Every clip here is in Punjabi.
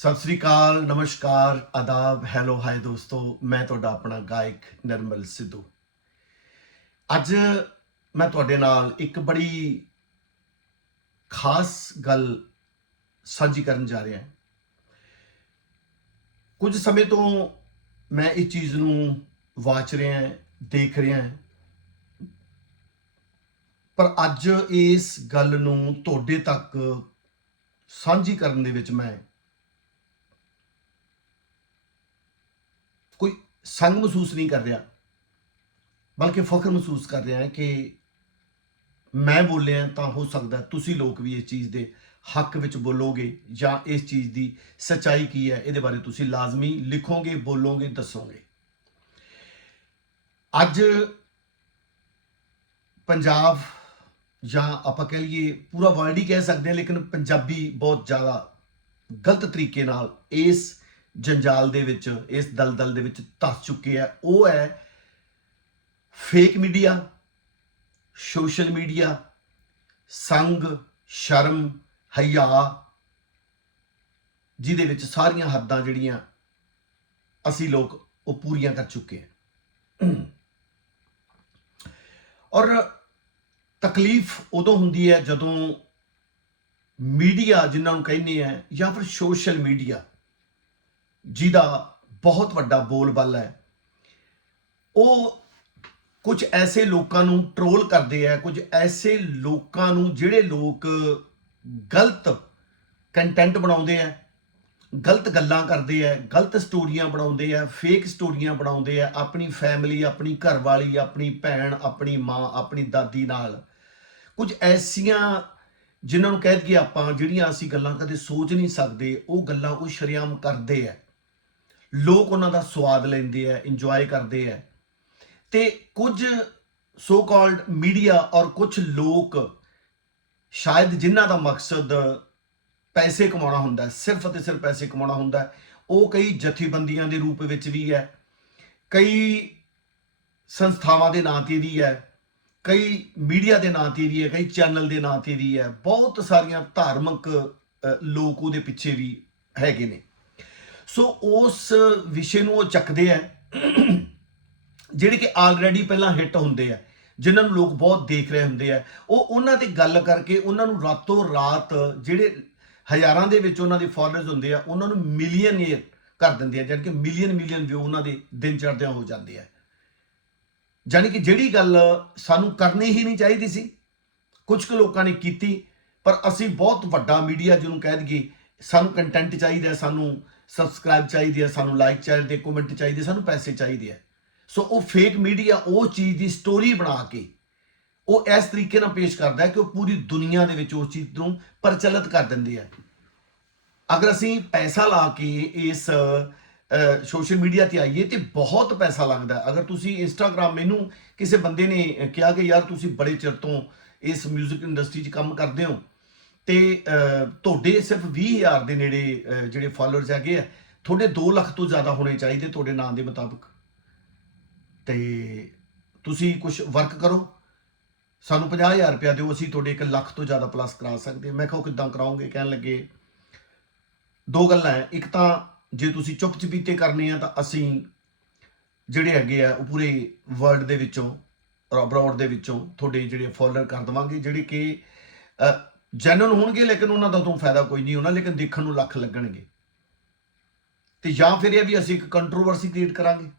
ਸਤਿ ਸ੍ਰੀ ਅਕਾਲ, ਨਮਸਕਾਰ, ਆਦਾਬ, ਹੈਲੋ ਹਾਈ ਦੋਸਤੋ, ਮੈਂ ਤੁਹਾਡਾ ਆਪਣਾ ਗਾਇਕ ਨਰਮਲ ਸਿੱਧੂ। ਅੱਜ ਮੈਂ ਤੁਹਾਡੇ ਨਾਲ ਇੱਕ ਬੜੀ ਖਾਸ ਗੱਲ ਸਾਂਝੀ ਕਰਨ ਜਾ ਰਿਹਾ ਹਾਂ। ਕੁਝ ਸਮੇਂ ਤੋਂ ਮੈਂ ਇਹ ਚੀਜ਼ ਨੂੰ ਵਾਚ ਰਿਹਾ ਹਾਂ, ਦੇਖ ਰਿਹਾ ਹਾਂ। ਪਰ ਅੱਜ ਇਸ ਗੱਲ ਨੂੰ ਤੁਹਾਡੇ ਤੱਕ ਸਾਂਝੀ ਕਰਨ ਦੇ ਵਿੱਚ ਮੈਂ ਕੋਈ ਸੰਗ ਮਹਿਸੂਸ ਨਹੀਂ ਕਰ ਰਿਹਾ। ਬਲਕਿ ਫਖਰ ਮਹਿਸੂਸ ਕਰ ਰਿਹਾ ਕਿ ਮੈਂ ਬੋਲਿਆ ਤਾਂ ਹੋ ਸਕਦਾ ਤੁਸੀਂ ਲੋਕ ਵੀ ਇਸ ਚੀਜ਼ ਦੇ ਹੱਕ ਵਿੱਚ ਬੋਲੋਗੇ ਜਾਂ ਇਸ ਚੀਜ਼ ਦੀ ਸਚਾਈ ਕੀ ਹੈ, ਇਹਦੇ ਬਾਰੇ ਤੁਸੀਂ ਲਾਜ਼ਮੀ ਲਿਖੋਗੇ, ਬੋਲੋਗੇ, ਦੱਸੋਗੇ। ਅੱਜ ਪੰਜਾਬ ਜਾਂ ਆਪਾਂ ਕਹਿ ਲਈਏ ਪੂਰਾ ਵਰਲਡ ਹੀ ਕਹਿ ਸਕਦੇ ਹਾਂ, ਲੇਕਿਨ ਪੰਜਾਬੀ ਬਹੁਤ ਜ਼ਿਆਦਾ ਗਲਤ ਤਰੀਕੇ ਨਾਲ ਇਸ ਜੰਜਾਲ ਦੇ ਵਿੱਚ, ਇਸ ਦਲਦਲ ਦੇ ਵਿੱਚ ਧਸ ਚੁੱਕੇ ਆ। ਉਹ ਹੈ ਫੇਕ ਮੀਡੀਆ ਸੋਸ਼ਲ ਮੀਡੀਆ ਸੰਗ, ਸ਼ਰਮ ਹਯਾ ਜਿਹਦੇ ਵਿੱਚ ਸਾਰੀਆਂ ਹੱਦਾਂ ਜਿਹੜੀਆਂ ਅਸੀਂ ਲੋਕ, ਉਹ ਪੂਰੀਆਂ ਕਰ ਚੁੱਕੇ ਹਾਂ ਔਰ ਤਕਲੀਫ ਉਦੋਂ ਹੁੰਦੀ ਹੈ ਜਦੋਂ ਮੀਡੀਆ ਜਿਨ੍ਹਾਂ ਨੂੰ ਕਹਿੰਦੇ ਆ ਜਾਂ ਫਿਰ ਸੋਸ਼ਲ ਮੀਡੀਆ ਜਿਹਦਾ ਬਹੁਤ ਵੱਡਾ ਬੋਲਬਾਲਾ ਹੈ। ਉਹ ਕੁਝ ਐਸੇ ਲੋਕਾਂ ਨੂੰ ਟਰੋਲ ਕਰਦੇ ਆ, ਕੁਝ ਐਸੇ ਲੋਕਾਂ ਨੂੰ ਜਿਹੜੇ ਲੋਕ ਗਲਤ ਕੰਟੈਂਟ ਬਣਾਉਂਦੇ ਆ, ਗਲਤ ਗੱਲਾਂ ਕਰਦੇ ਆ, ਗਲਤ ਸਟੋਰੀਆਂ ਬਣਾਉਂਦੇ ਆ ਫੇਕ ਸਟੋਰੀਆਂ ਬਣਾਉਂਦੇ ਆ, ਆਪਣੀ ਫੈਮਿਲੀ ਆਪਣੀ ਘਰਵਾਲੀ, ਆਪਣੀ ਭੈਣ, ਆਪਣੀ ਮਾਂ, ਆਪਣੀ ਦਾਦੀ ਨਾਲ। ਕੁਝ ਐਸੀਆਂ ਜਿਨ੍ਹਾਂ ਨੂੰ ਕਹਿ ਦਈਏ ਆਪਾਂ, ਜਿਹੜੀਆਂ ਅਸੀਂ ਗੱਲਾਂ ਕਦੇ ਸੋਚ ਨਹੀਂ ਸਕਦੇ, ਉਹ ਗੱਲਾਂ ਉਹ ਸ਼ਰਿਆਮ ਕਰਦੇ ਆ। ਲੋਕ ਉਹਨਾਂ ਦਾ ਸਵਾਦ ਲੈਂਦੇ ਆ ਇੰਜੋਏ ਕਰਦੇ ਆ। ਤੇ ਕੁਝ ਸੋ ਕਾਲਡ ਮੀਡੀਆ ਔਰ ਕੁਝ ਲੋਕ ਸ਼ਾਇਦ ਜਿਨ੍ਹਾਂ ਦਾ ਮਕਸਦ ਪੈਸੇ ਕਮਾਉਣਾ ਹੁੰਦਾ, ਸਿਰਫ ਅਤੇ ਸਿਰਫ ਪੈਸੇ ਕਮਾਉਣਾ ਹੁੰਦਾ, ਉਹ ਕਈ ਜਥੇਬੰਦੀਆਂ ਦੇ ਰੂਪ ਵਿੱਚ ਵੀ ਹੈ, ਕਈ ਸੰਸਥਾਵਾਂ ਦੇ ਨਾਂ ਤੇ ਵੀ ਹੈ, ਕਈ ਮੀਡੀਆ ਦੇ ਨਾਂ ਤੇ ਵੀ ਹੈ, ਕਈ ਚੈਨਲ ਦੇ ਨਾਂ ਤੇ ਵੀ ਹੈ, ਬਹੁਤ ਸਾਰੀਆਂ ਧਾਰਮਿਕ ਲੋਕ ਉਹਦੇ ਪਿੱਛੇ ਵੀ ਹੈਗੇ ਨੇ। ਸੋ ਉਸ ਵਿਸ਼ੇ ਨੂੰ ਉਹ ਚੱਕਦੇ ਆ, ਜਿਹੜੇ ਕਿ ਆਲਰੇਡੀ ਪਹਿਲਾਂ ਹਿੱਟ ਹੁੰਦੇ ਆ, ਜਿਨ੍ਹਾਂ ਨੂੰ ਲੋਕ ਬਹੁਤ ਦੇਖ ਰਹੇ ਹੁੰਦੇ ਆ। ਉਹ ਉਹਨਾਂ ਤੇ ਗੱਲ ਕਰਕੇ ਉਹਨਾਂ ਨੂੰ ਰਾਤੋਂ ਰਾਤ ਜਿਹੜੇ ਹਜ਼ਾਰਾਂ ਦੇ ਵਿੱਚ ਉਹਨਾਂ ਦੇ ਫਾਲੋਅਰਸ ਹੁੰਦੇ ਆ, ਉਹਨਾਂ ਨੂੰ ਮਿਲੀਅਨਰ ਕਰ ਦਿੰਦੇ ਆ, ਜਾਣੀ ਕਿ ਮਿਲੀਅਨ ਮਿਲੀਅਨ ਵਿਊ ਉਹਨਾਂ ਦੇ ਦਿਨ ਚੜ੍ਹਦਿਆਂ ਹੋ ਜਾਂਦੇ ਆ। ਜਾਣੀ ਕਿ ਜਿਹੜੀ ਗੱਲ ਸਾਨੂੰ ਕਰਨੀ ਹੀ ਨਹੀਂ ਚਾਹੀਦੀ ਸੀ, ਕੁਝ ਕੁ ਲੋਕਾਂ ਨੇ ਕੀਤੀ, ਪਰ ਅਸੀਂ ਬਹੁਤ ਵੱਡਾ ਮੀਡੀਆ ਜਿਹਨੂੰ ਕਹਿ ਦਈਏ, ਸਾਨੂੰ ਕੰਟੈਂਟ ਚਾਹੀਦਾ, ਸਾਨੂੰ ਸਬਸਕ੍ਰਾਈਬ ਚਾਹੀਦੀ ਹੈ, ਸਾਨੂੰ ਲਾਈਕ ਚਾਹੀਦੇ ਕਮੈਂਟ ਚਾਹੀਦੇ ਸਾਨੂੰ ਪੈਸੇ ਚਾਹੀਦੇ ਆ ਸੋ ਉਹ ਫੇਕ ਮੀਡੀਆ ਉਹ ਚੀਜ਼ ਦੀ ਸਟੋਰੀ ਬਣਾ ਕੇ ਉਹ ਇਸ ਤਰੀਕੇ ਨਾਲ ਪੇਸ਼ ਕਰਦਾ ਹੈ ਕਿ ਉਹ ਪੂਰੀ ਦੁਨੀਆ ਦੇ ਵਿੱਚ ਉਸ ਚੀਜ਼ ਨੂੰ ਪ੍ਰਚਲਿਤ ਕਰ ਦਿੰਦੇ ਆ ਅਗਰ ਅਸੀਂ ਪੈਸਾ ਲਾ ਕੇ ਇਸ ਸੋਸ਼ਲ ਮੀਡੀਆ ਤੇ ਆਈਏ ਤੇ ਬਹੁਤ ਪੈਸਾ ਲੱਗਦਾ ਅਗਰ ਤੁਸੀਂ ਇੰਸਟਾਗ੍ਰam ਮੈਨੂੰ ਕਿਸੇ ਬੰਦੇ ਨੇ ਕਿਹਾ ਕਿ ਯਾਰ ਤੁਸੀਂ ਬੜੇ ਚਿਰ ਤੋਂ ਇਸ 뮤직 ਇੰਡਸਟਰੀ 'ਚ ਕੰਮ ਕਰਦੇ ਹੋ ਤੇ ਤੁਹਾਡੇ ਸਿਰਫ 20000 ਦੇ ਨੇੜੇ ਜਿਹੜੇ ਫਾਲੋਅਰਸ ਹੈਗੇ ਆ, ਤੁਹਾਡੇ 2 ਲੱਖ ਤੋਂ ਜ਼ਿਆਦਾ ਹੋਣੇ ਚਾਹੀਦੇ ਤੁਹਾਡੇ ਨਾਂ ਦੇ ਮੁਤਾਬਕ। ਤੇ ਤੁਸੀਂ ਕੁਝ ਵਰਕ ਕਰੋ। ਸਾਨੂੰ 50000 ਰੁਪਇਆ ਦਿਓ, ਅਸੀਂ ਤੁਹਾਡੇ 1 ਲੱਖ ਤੋਂ ਜ਼ਿਆਦਾ ਪਲੱਸ ਕਰਾ ਸਕਦੇ ਮੈਂ ਕਿਹਾ ਉਹ ਕਿੱਦਾਂ ਕਰਾਉਂਗੇ ਕਹਿਣ ਲੱਗੇ, ਦੋ ਗੱਲਾਂ ਹੈ। ਇੱਕ ਤਾਂ ਜੇ ਤੁਸੀਂ ਚੁੱਪ ਚਪੀਤੇ ਕਰਨੇ ਆ ਤਾਂ ਅਸੀਂ ਜਿਹੜੇ ਹੈਗੇ ਆ, ਉਹ ਪੂਰੇ ਵਰਲਡ ਦੇ ਵਿੱਚੋਂ ਅਬਰੋਡ ਦੇ ਵਿੱਚੋਂ ਤੁਹਾਡੇ ਜਿਹੜੇ ਫਾਲੋਅਰ ਕਰ ਦਵਾਂਗੇ, ਜਿਹੜੇ ਕਿ ਜੈਨੂਨ ਹੋਣਗੇ, ਲੇਕਿਨ ਉਹਨਾਂ ਦਾ ਤੋਂ ਫਾਇਦਾ ਕੋਈ ਨਹੀਂ ਹੋਣਾ, ਲੇਕਿਨ ਦੇਖਣ ਨੂੰ ਲੱਖ ਲੱਗਣਗੇ। ਤੇ ਜਾਂ ਫਿਰ ਇਹ ਵੀ ਅਸੀਂ ਇੱਕ ਕੰਟਰੋਵਰਸੀ ਕ੍ਰੀਏਟ ਕਰਾਂਗੇ,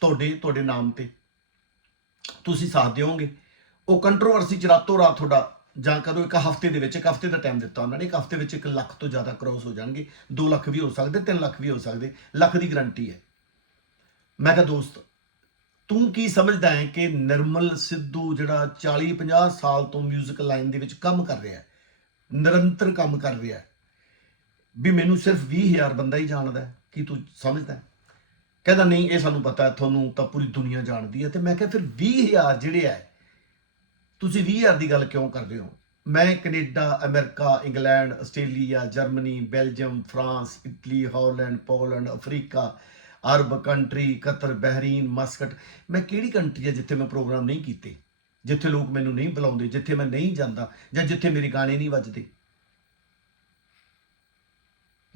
ਤੁਹਾਡੇ ਤੁਹਾਡੇ ਨਾਮ ਤੇ। ਤੁਸੀਂ ਸਾਥ ਦਿਓਗੇ। ਉਹ ਕੰਟਰੋਵਰਸੀ ਚ ਰਾਤੋਂ ਰਾਤ ਤੁਹਾਡਾ, ਜਾਂ ਕਦੋਂ ਇੱਕ ਹਫ਼ਤੇ ਦੇ ਵਿੱਚ, ਇੱਕ ਹਫ਼ਤੇ ਦਾ ਟਾਈਮ ਦਿੱਤਾ ਉਹਨਾਂ ਨੇ, ਇੱਕ ਹਫ਼ਤੇ ਵਿੱਚ 1 ਲੱਖ ਤੋਂ ਜ਼ਿਆਦਾ ਕ੍ਰੋਸ ਹੋ ਜਾਣਗੇ। 2 ਲੱਖ ਵੀ ਹੋ ਸਕਦੇ 3 ਲੱਖ ਵੀ ਹੋ ਸਕਦੇ, ਲੱਖ ਦੀ ਗਰੰਟੀ ਹੈ। ਮੈਂ ਕਿਹਾ, ਦੋਸਤ, ਤੂੰ ਕੀ ਸਮਝਦਾ ਹੈ ਕਿ ਨਿਰਮਲ ਸਿੱਧੂ ਜਿਹੜਾ 40 50 ਸਾਲ ਤੋਂ 뮤직 ਲਾਈਨ ਦੇ ਵਿੱਚ ਕੰਮ ਕਰ ਰਿਹਾ ਹੈ? ਨਿਰੰਤਰ ਕੰਮ ਕਰ ਰਿਹਾ ਵੀ ਮੈਨੂੰ ਸਿਰਫ 20000 ਬੰਦਾ ਹੀ ਜਾਣਦਾ ਕੀ ਤੂੰ ਸਮਝਦਾ ਕਹਿੰਦਾ, ਨਹੀਂ, ਇਹ ਸਾਨੂੰ ਪਤਾ ਤੁਹਾਨੂੰ ਤਾਂ ਪੂਰੀ ਦੁਨੀਆ ਜਾਣਦੀ ਹੈ। ਤੇ ਮੈਂ ਕਿਹਾ, ਫਿਰ 20000 ਜਿਹੜੇ ਹੈ, ਤੁਸੀਂ 20000 ਦੀ ਗੱਲ ਕਿਉਂ ਕਰਦੇ ਹੋ? ਮੈਂ Canada, America, England, Australia, Germany, Belgium, France, Italy, Holland, Poland, Africa, Arab country, Qatar, Bahrain, Muscat. ਮੈਂ ਕਿਹੜੀ ਕੰਟਰੀ ਹੈ ਜਿੱਥੇ ਮੈਂ ਪ੍ਰੋਗਰਾਮ ਨਹੀਂ ਕੀਤੇ? ਜਿੱਥੇ ਲੋਕ ਮੈਨੂੰ ਨਹੀਂ ਬੁਲਾਉਂਦੇ, ਜਿੱਥੇ ਮੈਂ ਨਹੀਂ ਜਾਂਦਾ ਜਾਂ ਜਿੱਥੇ ਮੇਰੇ ਗਾਣੇ ਨਹੀਂ ਵੱਜਦੇ।